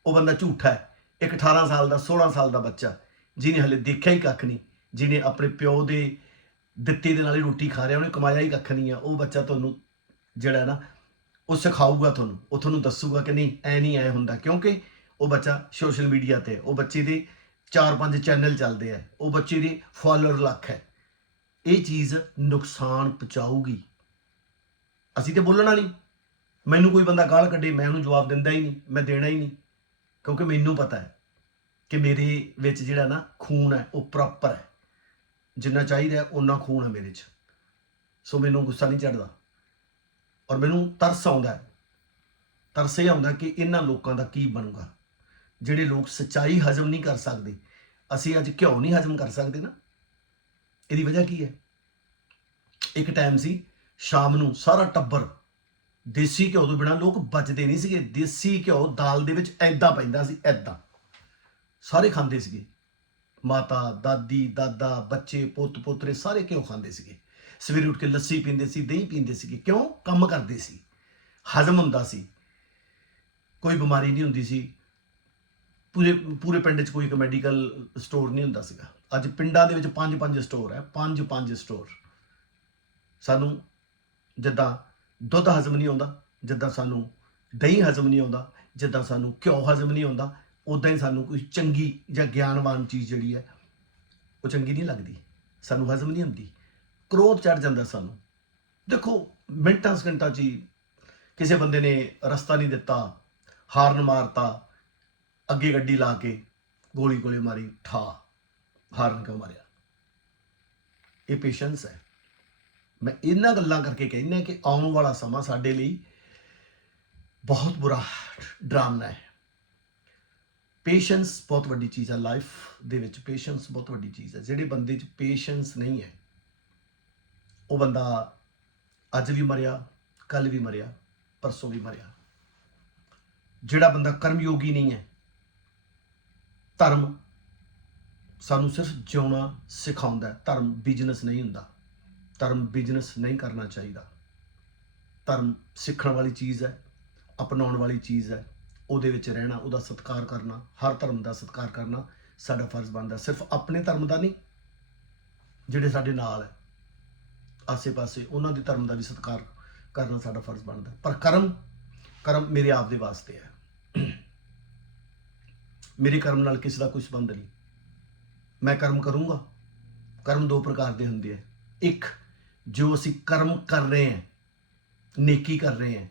ਉਹ ਬੰਦਾ ਝੂਠਾ ਹੈ। ਇੱਕ 18 ਸਾਲ ਦਾ 16 ਸਾਲ ਦਾ ਬੱਚਾ, ਜਿਹਨੇ ਹਲੇ ਦੇਖਿਆ ਹੀ ਕੱਖ ਨਹੀਂ, ਜਿਹਨੇ ਆਪਣੇ ਪਿਓ ਦੇ ਦਿੱਤੇ ਦੇ ਨਾਲ ਹੀ ਰੋਟੀ ਖਾ ਰਿਹਾ, ਉਹਨੇ ਕਮਾਇਆ ਹੀ ਕੱਖ ਨਹੀਂ ਆ। ਉਹ ਬੱਚਾ ਤੁਹਾਨੂੰ ਜਿਹੜਾ ਨਾ, ਉਹ ਸਿਖਾਊਗਾ ਤੁਹਾਨੂੰ, ਉਹ ਤੁਹਾਨੂੰ ਦੱਸੂਗਾ ਕਿ ਨਹੀਂ, ਐ ਨਹੀਂ ਐ ਹੁੰਦਾ, ਕਿਉਂਕਿ ਉਹ ਬੱਚਾ ਸੋਸ਼ਲ ਮੀਡੀਆ ਤੇ ਉਹ ਬੱਚੇ ਦੇ 4-5 ਚੈਨਲ ਚੱਲਦੇ ਆ। ਉਹ ਬੱਚੇ ਦੇ ਫਾਲੋਅਰ ਲੱਖ ਹੈ। ਇਹ ਚੀਜ਼ ਨੁਕਸਾਨ ਪਹੁੰਚਾਊਗੀ। ਅਸੀਂ ਤੇ ਬੋਲਣਾ ਨਹੀਂ। ਮੈਨੂੰ ਕੋਈ ਬੰਦਾ ਗਾਲ ਕੱਢੇ, ਮੈਂ ਉਹਨੂੰ ਜਵਾਬ ਦਿੰਦਾ ਹੀ ਨਹੀਂ, ਮੈਂ ਦੇਣਾ ਹੀ ਨਹੀਂ। ਕਿਉਂਕਿ ਮੈਨੂੰ ਪਤਾ ਹੈ ਕਿ ਮੇਰੇ ਵਿੱਚ ਜਿਹੜਾ ਨਾ ਖੂਨ ਹੈ, ਉਹ ਪ੍ਰੋਪਰ ਹੈ। ਜਿੰਨਾ ਚਾਹੀਦਾ ਹੈ ਉਨਾ ਖੂਨ ਹੈ ਮੇਰੇ 'ਚ। ਸੋ ਮੈਨੂੰ ਗੁੱਸਾ ਨਹੀਂ ਚੜਦਾ ਔਰ ਮੈਨੂੰ ਤਰਸ ਆਉਂਦਾ ਹੈ। ਤਰਸ ਇਹ ਆਉਂਦਾ ਕਿ ਇਹਨਾਂ ਲੋਕਾਂ ਦਾ ਕੀ ਬਣੂਗਾ? ਜਿਹੜੇ ਲੋਕ ਸੱਚਾਈ ਹਜ਼ਮ ਨਹੀਂ ਕਰ ਸਕਦੇ। ਅਸੀਂ ਅੱਜ ਘਿਓ ਨਹੀਂ ਹਜਮ ਕਰ ਸਕਦੇ ਨਾ। ਇਹਦੀ ਵਜ੍ਹਾ ਕੀ ਹੈ? ਇੱਕ ਟਾਈਮ ਸੀ, ਸ਼ਾਮ ਨੂੰ ਸਾਰਾ ਟੱਬਰ ਦੇਸੀ ਘਿਓ ਤੋਂ ਬਿਨਾ ਲੋਕ ਬਚਦੇ ਨਹੀਂ ਸੀਗੇ। ਦੇਸੀ ਘਿਓ ਦਾਲ ਦੇ ਵਿੱਚ ਐਦਾਂ ਪੈਂਦਾ ਸੀ ਐਦਾਂ ਸਾਰੇ ਖਾਂਦੇ ਸੀਗੇ। ਮਾਤਾ, ਦਾਦੀ, ਦਾਦਾ, ਬੱਚੇ, ਪੁੱਤ, ਪੋਤਰੇ ਸਾਰੇ ਘਿਓ ਖਾਂਦੇ ਸੀਗੇ। ਸਵੇਰੇ ਉੱਠ ਕੇ ਲੱਸੀ ਪੀਂਦੇ ਸੀ, ਦਹੀਂ ਪੀਂਦੇ ਸੀਗੇ। ਕਿਉਂ? ਕੰਮ ਕਰਦੇ ਸੀ। ਹਜ਼ਮ ਹੁੰਦਾ ਸੀ। ਕੋਈ ਬਿਮਾਰੀ ਨਹੀਂ ਹੁੰਦੀ ਸੀ। ਪੂਰੇ ਪੂਰੇ ਪਿੰਡ 'ਚ ਕੋਈ ਇੱਕ ਮੈਡੀਕਲ ਸਟੋਰ ਨਹੀਂ ਹੁੰਦਾ ਸੀਗਾ। ਅੱਜ ਪਿੰਡਾਂ ਦੇ ਵਿੱਚ ਪੰਜ ਪੰਜ ਸਟੋਰ ਹੈ। ਪੰਜ ਪੰਜ ਸਟੋਰ ਸਾਨੂੰ ਜਿੱਦਾਂ ਦੁੱਧ ਹਜ਼ਮ ਨਹੀਂ ਆਉਂਦਾ, ਜਿੱਦਾਂ ਸਾਨੂੰ ਦਹੀਂ ਹਜ਼ਮ ਨਹੀਂ ਆਉਂਦਾ, ਜਿੱਦਾਂ ਸਾਨੂੰ ਘਿਓ ਹਜ਼ਮ ਨਹੀਂ ਆਉਂਦਾ ਉਦਾਂ ਹੀ ਸਾਨੂੰ ਕੋਈ ਚੰਗੀ ਜਾਂ ਗਿਆਨਵਾਨ ਚੀਜ਼ ਜਿਹੜੀ ਹੈ, ਉਹ ਚੰਗੀ ਨਹੀਂ ਲੱਗਦੀ, ਸਾਨੂੰ ਹਜ਼ਮ ਨਹੀਂ ਹੁੰਦੀ ਕ੍ਰੋਧ ਚੜ ਜਾਂਦਾ ਸਾਨੂੰ। ਦੇਖੋ, ਮਿੰਟਾਂ ਸਕਿੰਟਾਂ 'ਚ ਹੀ ਕਿਸੇ ਬੰਦੇ ਨੇ ਰਸਤਾ ਨਹੀਂ ਦਿੱਤਾ, ਹਾਰਨ ਮਾਰਤਾ, ਅੱਗੇ ਗੱਡੀ ਲਾ ਕੇ ਗੋਲੀ ਗੋਲੀ ਮਾਰੀ, ਠਾ, ਹਾਰਨ ਕਿਉਂ ਮਾਰਿਆ? ਇਹ ਪੇਸ਼ੈਂਸ ਹੈ। ਮੈਂ ਇਹਨਾਂ ਗੱਲਾਂ ਕਰਕੇ ਕਹਿੰਦਾ ਕਿ ਆਉਣ ਵਾਲਾ ਸਮਾਂ ਸਾਡੇ ਲਈ ਬਹੁਤ ਬੁਰਾ ਡਰਾਮਾ ਹੈ। ਪੇਸ਼ੈਂਸ ਬਹੁਤ ਵੱਡੀ ਚੀਜ਼ ਹੈ ਲਾਈਫ ਦੇ ਵਿੱਚ, ਪੇਸ਼ੈਂਸ ਬਹੁਤ ਵੱਡੀ ਚੀਜ਼ ਹੈ। ਜਿਹੜੇ ਬੰਦੇ 'ਚ ਪੇਸ਼ੈਂਸ ਨਹੀਂ ਹੈ, ਉਹ ਬੰਦਾ ਅੱਜ ਵੀ ਮਰਿਆ ਕੱਲ ਵੀ ਮਰਿਆ, ਪਰਸੋਂ ਵੀ ਮਰਿਆ। ਜਿਹੜਾ ਬੰਦਾ ਕਰਮਯੋਗੀ ਨਹੀਂ ਹੈ, ਧਰਮ ਸਾਨੂੰ ਸਿਰਫ ਜਿਉਣਾ ਸਿਖਾਉਂਦਾ ਧਰਮ ਬਿਜ਼ਨਸ ਨਹੀਂ ਹੁੰਦਾ। ਧਰਮ ਬਿਜ਼ਨਸ ਨਹੀਂ ਕਰਨਾ ਚਾਹੀਦਾ। ਧਰਮ ਸਿੱਖਣ ਵਾਲੀ ਚੀਜ਼ ਹੈ, ਅਪਣਾਉਣ ਵਾਲੀ ਚੀਜ਼ ਹੈ, ਉਹਦੇ ਵਿੱਚ ਰਹਿਣਾ, ਉਹਦਾ ਸਤਿਕਾਰ ਕਰਨਾ, ਹਰ ਧਰਮ ਦਾ ਸਤਿਕਾਰ ਕਰਨਾ ਸਾਡਾ ਫਰਜ਼ ਬਣਦਾ। ਸਿਰਫ ਆਪਣੇ ਧਰਮ ਦਾ ਨਹੀਂ, ਜਿਹੜੇ ਸਾਡੇ ਨਾਲ ਹੈ, ਆਸੇ-ਪਾਸੇ ਉਹਨਾਂ ਦੇ ਧਰਮ ਦਾ ਵੀ ਸਤਿਕਾਰ ਕਰਨਾ ਸਾਡਾ ਫਰਜ਼ ਬਣਦਾ। ਪਰ ਕਰਮ ਕਰਮ ਮੇਰੇ ਆਪ ਦੇ ਵਾਸਤੇ ਹੈ। ਮੇਰੇ ਕਰਮ ਨਾਲ ਕਿਸੇ ਦਾ ਕੋਈ ਸੰਬੰਧ ਨਹੀਂ। ਮੈਂ ਕਰਮ ਕਰੂੰਗਾ, ਕਰਮ ਦੋ ਪ੍ਰਕਾਰ ਦੇ ਹੁੰਦੇ ਆ ਇੱਕ ਜੋ ਅਸੀਂ ਕਰਮ ਕਰ ਰਹੇ ਹਾਂ, ਨੇਕੀ ਕਰ ਰਹੇ ਹਾਂ,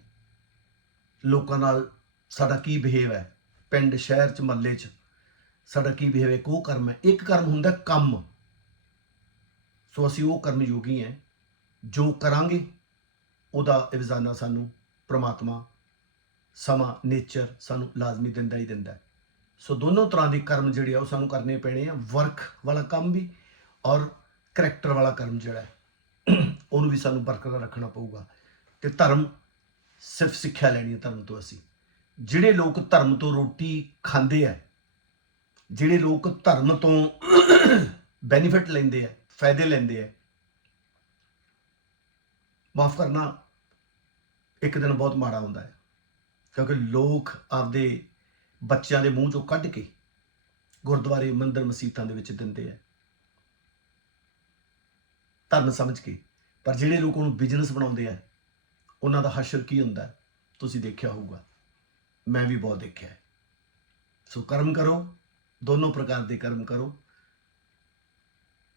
ਲੋਕਾਂ ਨਾਲ ਸਾਡਾ ਕੀ ਬਿਹੇਵ ਹੈ? ਪਿੰਡ, ਸ਼ਹਿਰ ਚ, ਮਹੱਲੇ ਚ ਸਾਡਾ ਕੀ ਬਿਹੇਵ ਹੈ? ਕੋ ਕਰਮ ਹੈ। ਇੱਕ ਕਰਮ ਹੁੰਦਾ ਕੰਮ। ਸੋ ਅਸੀਂ ਉਹ ਕਰਨ ਯੋਗੀ ਹਾਂ। ਜੋ ਕਰਾਂਗੇ, ਉਹਦਾ ਇਵਜ਼ਾਨਾ ਸਾਨੂੰ ਪ੍ਰਮਾਤਮਾ, ਸਮਾਂ, ਨੇਚਰ ਸਾਨੂੰ ਲਾਜ਼ਮੀ ਦਿੰਦਾ ਹੀ ਦਿੰਦਾ ਸੋ ਦੋਨੋਂ ਤਰ੍ਹਾਂ ਦੇ ਕਰਮ ਜਿਹੜੇ ਆ, ਉਹ ਸਾਨੂੰ ਕਰਨੇ ਪੈਣੇ ਆ। ਵਰਕ ਵਾਲਾ ਕੰਮ ਵੀ ਔਰ ਕਰੈਕਟਰ ਵਾਲਾ ਕਰਮ ਜਿਹੜਾ ਹੈ। ਉਹਨੂੰ ਵੀ ਸਾਨੂੰ ਬਰਕਰਾਰ ਰੱਖਣਾ ਪਊਗਾ ਤੇ ਧਰਮ ਸਿਰਫ ਸਿੱਖਿਆ ਲੈਣੀ ਹੈ ਧਰਮ ਤੋਂ ਅਸੀਂ। ਜਿਹੜੇ ਲੋਕ ਧਰਮ ਤੋਂ ਰੋਟੀ ਖਾਂਦੇ ਆ, ਜਿਹੜੇ ਲੋਕ ਧਰਮ ਤੋਂ ਬੈਨੀਫਿਟ ਲੈਂਦੇ ਆ, ਫਾਇਦੇ ਲੈਂਦੇ ਆ, ਮਾਫ ਕਰਨਾ, ਇੱਕ ਦਿਨ ਬਹੁਤ ਮਾੜਾ ਹੁੰਦਾ ਹੈ। ਕਿਉਂਕਿ ਲੋਕ ਆਪਦੇ ਬੱਚਿਆਂ ਦੇ ਮੂੰਹ ਚੋਂ ਕੱਢ ਕੇ ਗੁਰਦੁਆਰੇ ਮੰਦਰ ਮਸੀਤਾਂ ਦੇ ਵਿੱਚ ਦਿੰਦੇ ਆ। ਧਰਮ ਸਮਝ ਕੇ। ਪਰ ਜਿਹੜੇ ਲੋਕ ਉਹਨੂੰ ਬਿਜ਼ਨਸ ਬਣਾਉਂਦੇ ਆ, ਉਹਨਾਂ ਦਾ ਹਸ਼ਰ ਕੀ ਹੁੰਦਾ? ਤੁਸੀਂ ਦੇਖਿਆ ਹੋਊਗਾ। ਮੈਂ ਵੀ ਬਹੁਤ ਦੇਖਿਆ ਸੋ ਕਰਮ ਕਰੋ, ਦੋਨੋਂ ਪ੍ਰਕਾਰ ਦੇ ਕਰਮ ਕਰੋ।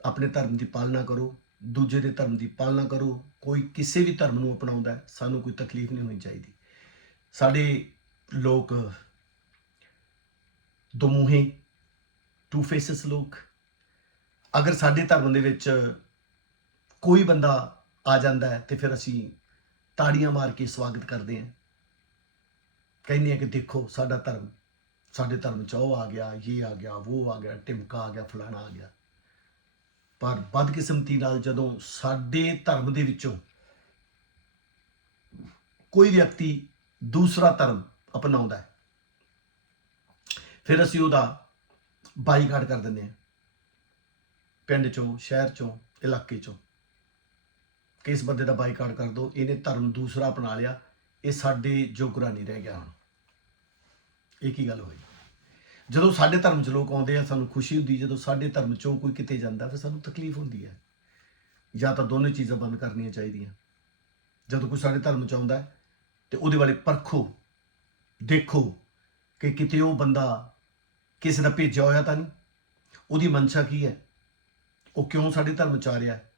ਆਪਣੇ ਧਰਮ ਦੀ ਪਾਲਣਾ ਕਰੋ, ਦੂਜੇ ਦੇ ਧਰਮ ਦੀ ਪਾਲਣਾ ਕਰੋ। ਕੋਈ ਕਿਸੇ ਵੀ ਧਰਮ ਨੂੰ ਅਪਣਾਉਂਦਾ, ਸਾਨੂੰ ਕੋਈ ਤਕਲੀਫ ਨਹੀਂ ਹੋਣੀ ਚਾਹੀਦੀ। ਸਾਡੇ ਲੋਕ ਦੁਮੂਹੇ ਟੂ ਫੇਸਸ ਲੋਕ। ਅਗਰ ਸਾਡੇ ਧਰਮ ਦੇ ਵਿੱਚ ਕੋਈ ਬੰਦਾ ਆ ਜਾਂਦਾ ਹੈ ਤੇ ਫਿਰ ਅਸੀਂ ਤਾੜੀਆਂ ਮਾਰ ਕੇ ਸਵਾਗਤ ਕਰਦੇ ਹਾਂ। ਕਹਿੰਦੇ ਆ ਕਿ ਦੇਖੋ, ਸਾਡਾ ਧਰਮ, ਸਾਡੇ ਧਰਮ ਚ ਉਹ ਆ ਗਿਆ, ਇਹ ਆ ਗਿਆ, ਉਹ ਆ ਗਿਆ ਟਿਮਕਾ ਆ ਗਿਆ, ਫਲਾਣਾ ਆ ਗਿਆ। ਪਰ ਬਦਕਿਸਮਤੀ ਨਾਲ ਜਦੋਂ ਸਾਡੇ ਧਰਮ ਦੇ ਵਿੱਚੋਂ ਕੋਈ ਵਿਅਕਤੀ ਦੂਸਰਾ ਧਰਮ ਅਪਣਾਉਂਦਾ ਹੈ, ਫਿਰ ਅਸੀਂ ਉਹਦਾ ਬਾਈਕਾਟ ਕਰ ਦਿੰਦੇ ਹਾਂ। ਪਿੰਡ ਚੋਂ, ਸ਼ਹਿਰ ਚੋਂ, ਇਲਾਕੇ ਚੋਂ। ਕਿ ਇਸ ਬੰਦੇ ਦਾ ਬਾਈਕਾਟ ਕਰ ਦਿਓ ਇਹਨੇ ਧਰਮ ਦੂਸਰਾ ਅਪਣਾ ਲਿਆ ਇਹ ਸਾਡੇ ਜੋਗਰਾ ਨਹੀਂ ਰਹਿ ਗਿਆ ਹੁਣ। ਇਹ ਕੀ ਗੱਲ ਹੋਈ? ਜਦੋਂ ਸਾਡੇ ਧਰਮ 'ਚ ਲੋਕ ਆਉਂਦੇ ਆ ਸਾਨੂੰ ਖੁਸ਼ੀ ਹੁੰਦੀ ਜਦੋਂ ਸਾਡੇ ਧਰਮ 'ਚੋਂ ਕੋਈ ਕਿਤੇ ਜਾਂਦਾ ਫਿਰ ਸਾਨੂੰ ਤਕਲੀਫ ਹੁੰਦੀ ਹੈ। ਜਾਂ ਤਾਂ ਦੋਨੇ ਚੀਜ਼ਾਂ ਬੰਦ ਕਰਨੀਆਂ ਚਾਹੀਦੀਆਂ। ਜਦੋਂ ਕੋਈ ਸਾਡੇ ਧਰਮ 'ਚ ਆਉਂਦਾ ਹੈ, ਤੇ ਉਹਦੇ ਬਾਰੇ ਪਰਖੋ ਦੇਖੋ ਕਿ ਕਿਤੇ ਉਹ ਬੰਦਾ ਕਿਸੇ ਦਾ ਭੇਜਿਆ ਹੋਇਆ ਤਾਂ ਨਹੀਂ। ਉਹਦੀ ਮਨਸ਼ਾ ਕੀ ਹੈ? ਉਹ ਕਿਉਂ ਸਾਡੇ ਧਰਮ 'ਚ ਆ ਰਿਹਾ ਹੈ?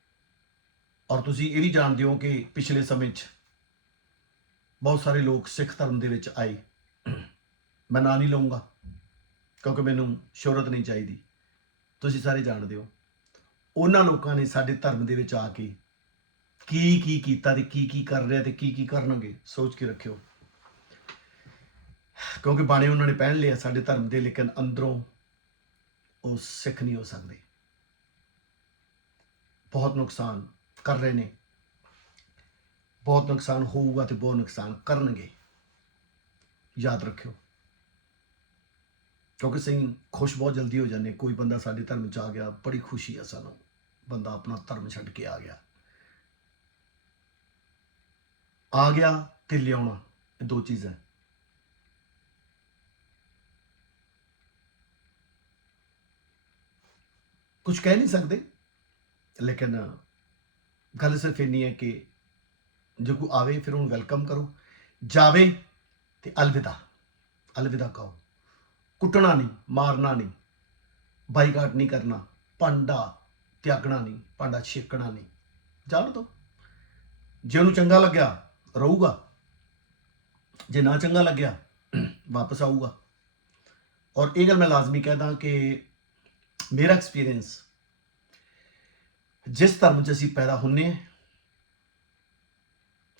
ਔਰ ਤੁਸੀਂ ਇਹ ਵੀ ਜਾਣਦੇ ਹੋ ਕਿ ਪਿਛਲੇ ਸਮੇਂ 'ਚ ਬਹੁਤ ਸਾਰੇ ਲੋਕ ਸਿੱਖ ਧਰਮ ਦੇ ਵਿੱਚ ਆਏ। ਮੈਂ ਨਾਂ ਨਹੀਂ ਲਵਾਂਗਾ ਕਿਉਂਕਿ ਮੈਨੂੰ ਸ਼ੋਹਰਤ ਨਹੀਂ ਚਾਹੀਦੀ। ਤੁਸੀਂ ਸਾਰੇ ਜਾਣਦੇ ਹੋ। ਉਹਨਾਂ ਲੋਕਾਂ ਨੇ ਸਾਡੇ ਧਰਮ ਦੇ ਵਿੱਚ ਆ ਕੇ ਕੀ ਕੀ ਕੀਤਾ ਤੇ ਕੀ ਕੀ ਕਰ ਰਿਹਾ ਤੇ ਕੀ ਕੀ ਕਰਨਗੇ, ਸੋਚ ਕੇ ਰੱਖਿਓ। ਕਿਉਂਕਿ ਬਾਣੇ ਉਹਨਾਂ ਨੇ ਪਹਿਨ ਲਿਆ ਸਾਡੇ ਧਰਮ ਦੇ, ਲੇਕਿਨ ਅੰਦਰੋਂ ਉਹ ਸਿੱਖ ਨਹੀਂ ਹੋ ਸਕਦੇ। ਬਹੁਤ ਨੁਕਸਾਨ ਕਰ ਰਹੇ ਨੇ। ਬਹੁਤ ਨੁਕਸਾਨ ਹੋਊਗਾ ਤੇ ਬਹੁਤ ਨੁਕਸਾਨ ਕਰਨਗੇ। ਯਾਦ ਰੱਖਿਓ। ਕਿਉਂਕਿ ਅਸੀਂ ਖੁਸ਼ ਬਹੁਤ ਜਲਦੀ ਹੋ ਜਾਂਦੇ ਕੋਈ ਬੰਦਾ ਸਾਡੇ ਧਰਮ ਚ ਆ ਗਿਆ, ਬੜੀ ਖੁਸ਼ੀ ਆ ਸਾਨੂੰ। ਬੰਦਾ ਆਪਣਾ ਧਰਮ ਛੱਡ ਕੇ ਆ ਗਿਆ। ਆ ਗਿਆ ਤੇ ਲਿਆਉਣਾ। ਇਹ ਦੋ ਚੀਜ਼ਾਂ। ਕੁਝ ਕਹਿ ਨਹੀਂ ਸਕਦੇ। ਲੇਕਿਨ ਗੱਲ ਸਿਰਫ ਇੰਨੀ ਹੈ ਕਿ ਜੇ ਕੋਈ ਆਵੇ, ਫਿਰ ਉਹਨੂੰ ਵੈਲਕਮ ਕਰੋ। ਜਾਵੇ ਤੇ ਅਲਵਿਦਾ ਅਲਵਿਦਾ ਕਹੋ। ਕੁੱਟਣਾ ਨਹੀਂ, ਮਾਰਨਾ ਨਹੀਂ, ਬਾਈਕਾਟ ਨਹੀਂ ਕਰਨਾ, ਭਾਂਡਾ ਤਿਆਗਣਾ ਨਹੀਂ, ਭਾਂਡਾ ਛੇਕਣਾ ਨਹੀਂ। ਜਾਣ ਦੋ। ਜੇ ਉਹਨੂੰ ਚੰਗਾ ਲੱਗਿਆ, ਰਹੂਗਾ। ਜੇ ਨਾ ਚੰਗਾ ਲੱਗਿਆ, ਵਾਪਸ ਆਊਗਾ। ਔਰ ਇਹ ਗੱਲ ਮੈਂ ਲਾਜ਼ਮੀ ਕਹਿਦਾ ਕਿ ਮੇਰਾ ਐਕਸਪੀਰੀਅੰਸ ਜਿਸ ਧਰਮ 'ਚ ਅਸੀਂ ਪੈਦਾ ਹੁੰਨੇ ਹਾਂ,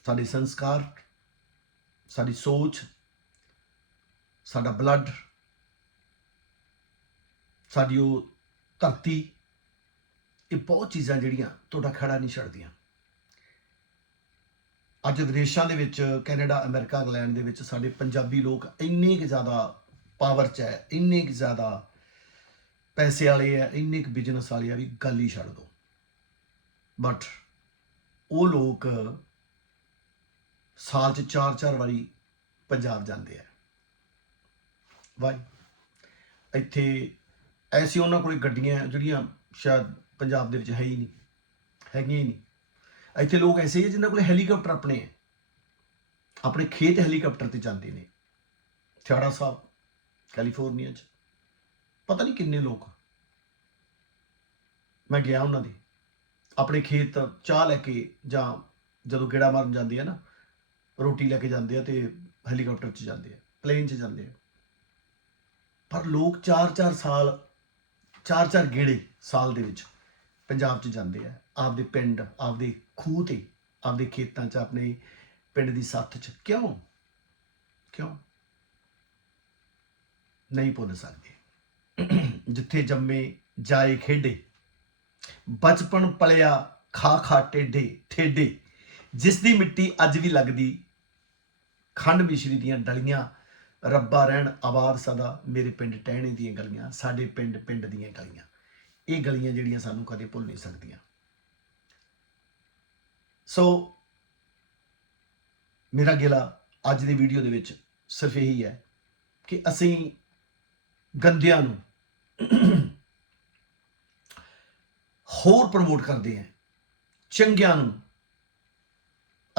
ਸਾਡੇ ਸੰਸਕਾਰ, ਸਾਡੀ ਸੋਚ, ਸਾਡਾ ਬਲੱਡ ਸਾਡੀ ਉਹ ਧਰਤੀ, ਇਹ ਬਹੁਤ ਚੀਜ਼ਾਂ ਜਿਹੜੀਆਂ ਤੁਹਾਡਾ ਖੜਾ ਨਹੀਂ ਛੱਡਦੀਆਂ। ਅੱਜ ਵਿਦੇਸ਼ਾਂ ਦੇ ਵਿੱਚ, ਕੈਨੇਡਾ, ਅਮਰੀਕਾ, ਇੰਗਲੈਂਡ ਦੇ ਵਿੱਚ ਸਾਡੇ ਪੰਜਾਬੀ ਲੋਕ ਇੰਨੇ ਕਿ ਜ਼ਿਆਦਾ ਪਾਵਰ 'ਚ ਹੈ, ਇੰਨੇ ਕਿ ਜ਼ਿਆਦਾ ਪੈਸੇ ਵਾਲੇ ਆ ਇੰਨੇ ਕੁ ਬਿਜ਼ਨਸ ਵਾਲੇ ਆ ਵੀ ਗੱਲ ਹੀ ਛੱਡ ਦੋ ਬਟ ਉਹ ਲੋਕ ਸਾਲ 'ਚ ਚਾਰ ਚਾਰ ਵਾਰੀ ਪੰਜਾਬ ਜਾਂਦੇ ਆ। ਵਾਈ ਇੱਥੇ ਐਸੀ ਉਹਨਾਂ ਕੋਲ ਗੱਡੀਆਂ ਜਿਹੜੀਆਂ ਸ਼ਾਇਦ ਪੰਜਾਬ ਦੇ ਵਿੱਚ ਹੈ ਹੀ ਨਹੀਂ, ਹੈਗੀਆਂ ਹੀ ਨਹੀਂ। ਇੱਥੇ ਲੋਕ ਐਸੇ ਹੀ ਜਿਨ੍ਹਾਂ ਕੋਲ ਹੈਲੀਕਾਪਟਰ ਆਪਣੇ ਹੈ ਆਪਣੇ ਖੇਤ ਹੈਲੀਕਾਪਟਰ ਤੇ ਜਾਂਦੇ ਨੇ। ਥਿਆੜਾ ਸਾਹਿਬ, ਕੈਲੀਫੋਰਨੀਆ 'ਚ। ਪਤਾ ਨਹੀਂ ਕਿੰਨੇ ਲੋਕ। ਮੈਂ ਗਿਆ ਉਹਨਾਂ ਦੇ। ਆਪਣੇ ਖੇਤ ਚਾਹ ਲੈ ਕੇ ਜਾਂ ਜਦੋਂ ਗੇੜਾ ਮਾਰਨ ਜਾਂਦੇ ਆ ਨਾ, ਰੋਟੀ ਲੈ ਕੇ ਜਾਂਦੇ ਆ ਤੇ ਹੈਲੀਕਾਪਟਰ 'ਚ ਜਾਂਦੇ ਆ, ਪਲੇਨ 'ਚ ਜਾਂਦੇ ਆ। ਪਰ ਲੋਕ 4-4 ਸਾਲ 4-4 ਗੇੜੇ ਸਾਲ ਦੇ ਵਿੱਚ ਪੰਜਾਬ 'ਚ ਜਾਂਦੇ ਆ। ਆਪਦੇ ਪਿੰਡ, ਆਪਦੇ ਖੂਹ ਤੇ, ਆਪਦੇ ਖੇਤਾਂ 'ਚ, ਆਪਣੇ ਪਿੰਡ ਦੀ ਸੱਥ 'ਚ ਕਿਉਂ? ਕਿਉਂ? ਨਹੀਂ ਭੁੱਲ ਸਕਦੇ। ਜਿੱਥੇ ਜੰਮੇ, ਜਾਏ, ਖੇਡੇ ਬਚਪਨ ਪਲਿਆ ਖਾ ਖਾ ਟੇਡੇ ਠੇਡੇ ਜਿਸ ਦੀ ਮਿੱਟੀ ਅੱਜ ਵੀ ਲੱਗਦੀ, ਖੰਡ ਮਿਸ਼ਰੀ ਦੀਆਂ ਡਲੀਆਂ, ਰੱਬਾ ਰਹਿਣ ਆਬਾਦ ਸਦਾ ਮੇਰੇ ਪਿੰਡ ਟਹਿਣੇ ਦੀਆਂ ਗਲੀਆਂ, ਸਾਡੇ ਪਿੰਡ ਪਿੰਡ ਦੀਆਂ ਗਲੀਆਂ। ਇਹ ਗਲੀਆਂ ਜਿਹੜੀਆਂ ਸਾਨੂੰ ਕਦੇ ਭੁੱਲ ਨਹੀਂ ਸਕਦੀਆਂ। ਸੋ, ਮੇਰਾ ਗਿਲਾ ਅੱਜ ਦੀ ਵੀਡੀਓ ਦੇ ਵਿੱਚ ਸਿਰਫ ਇਹੀ ਹੈ ਕਿ ਅਸੀਂ ਗੰਦਿਆਂ ਨੂੰ ਹੋਰ ਪ੍ਰਮੋਟ ਕਰਦੇ ਹਾਂ ਚੰਗਿਆਂ ਨੂੰ।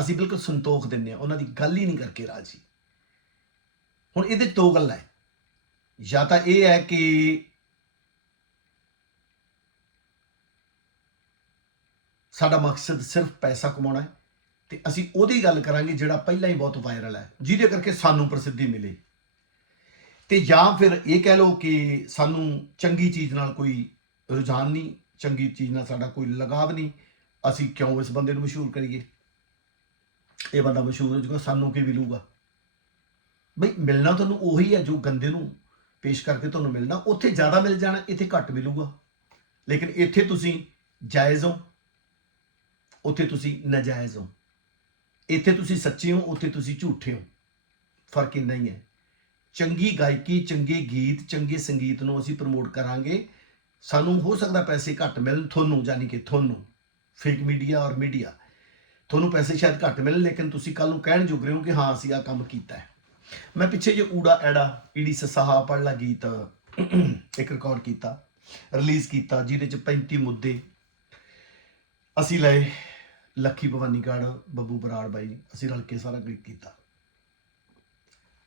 ਅਸੀਂ ਬਿਲਕੁਲ ਸੰਤੋਖ ਦਿੰਦੇ ਹਾਂ ਉਹਨਾਂ ਦੀ ਗੱਲ ਹੀ ਨਹੀਂ ਕਰਕੇ ਰਾਜੀ। ਹੁਣ ਇਹਦੇ ਦੋ ਗੱਲਾਂ ਹੈ। ਜਾਂ ਤਾਂ ਇਹ ਹੈ ਕਿ ਸਾਡਾ ਮਕਸਦ ਸਿਰਫ ਪੈਸਾ ਕਮਾਉਣਾ ਹੈ ਤੇ ਅਸੀਂ ਉਹਦੀ ਗੱਲ ਕਰਾਂਗੇ ਜਿਹੜਾ ਪਹਿਲਾਂ ਹੀ ਬਹੁਤ ਵਾਇਰਲ ਹੈ, ਜਿਹਦੇ ਕਰਕੇ ਸਾਨੂੰ ਪ੍ਰਸਿੱਧੀ ਮਿਲੇ। ਤੇ ਜਾਂ ਫਿਰ ਇਹ ਕਹਿ ਲਓ ਕਿ ਸਾਨੂੰ ਚੰਗੀ ਚੀਜ਼ ਨਾਲ ਕੋਈ ਰੁਝਾਨ ਨਹੀਂ ਚੰਗੀ ਚੀਜ਼ ਨਾਲ ਸਾਡਾ ਕੋਈ ਲਗਾਵ ਨਹੀਂ, ਅਸੀਂ ਕਿਉਂ ਇਸ ਬੰਦੇ ਨੂੰ ਮਸ਼ਹੂਰ ਕਰੀਏ? ਇਹ ਬੰਦਾ ਮਸ਼ਹੂਰ ਹੋ ਜੂਗਾ ਸਾਨੂੰ ਕੀ ਮਿਲੂਗਾ? ਬਈ ਮਿਲਣਾ ਤੁਹਾਨੂੰ ਉਹੀ ਹੈ ਜੋ ਗੰਦੇ ਨੂੰ ਪੇਸ਼ ਕਰਕੇ ਤੁਹਾਨੂੰ ਮਿਲਣਾ, ਉੱਥੇ ਜ਼ਿਆਦਾ ਮਿਲ ਜਾਣਾ, ਇੱਥੇ ਘੱਟ ਮਿਲੂਗਾ। ਲੇਕਿਨ ਇੱਥੇ ਤੁਸੀਂ ਜਾਇਜ਼ ਹੋ, ਉੱਥੇ ਤੁਸੀਂ ਨਾਜਾਇਜ਼ ਹੋ। ਇੱਥੇ ਤੁਸੀਂ ਸੱਚੇ ਹੋ, ਉੱਥੇ ਤੁਸੀਂ ਝੂਠੇ ਹੋ। ਫ਼ਰਕ ਇੰਨਾ ਹੀ ਹੈ। ਚੰਗੀ ਗਾਇਕੀ, ਚੰਗੇ ਗੀਤ, ਚੰਗੇ ਸੰਗੀਤ ਨੂੰ ਅਸੀਂ ਪ੍ਰਮੋਟ ਕਰਾਂਗੇ। ਸਾਨੂੰ ਹੋ ਸਕਦਾ ਪੈਸੇ ਘੱਟ ਮਿਲਣ ਤੁਹਾਨੂੰ ਯਾਨੀ ਕਿ ਤੁਹਾਨੂੰ ਫੇਕ ਮੀਡੀਆ ਔਰ ਮੀਡੀਆ ਤੁਹਾਨੂੰ ਪੈਸੇ ਸ਼ਾਇਦ ਘੱਟ ਮਿਲਣ, ਲੇਕਿਨ ਤੁਸੀਂ ਕੱਲ ਨੂੰ ਕਹਿਣ ਜੋਗ ਰਹੇ ਹੋ ਕਿ ਹਾਂ, ਅਸੀਂ ਆ ਕੰਮ ਕੀਤਾ ਹੈ। ਮੈਂ ਪਿੱਛੇ ਜੇ ਊੜਾ ਐੜਾ ਈੜੀ ਸਸਾਹਾ ਪੜਲਾ ਗੀਤ, ਇੱਕ ਰਿਕਾਰਡ ਕੀਤਾ ਰਿਲੀਜ਼ ਕੀਤਾ, ਜਿਹਦੇ ਚ 35 ਮੁੱਦੇ। ਅਸੀਂ ਲਏ ਲੱਖੀ ਭਵਾਨੀਗੜ੍ਹ, ਬੱਬੂ ਬਰਾੜ ਬਾਈ, ਅਸੀਂ ਰਲ ਕੇ ਸਾਰਾ ਗੀਤ ਕੀਤਾ।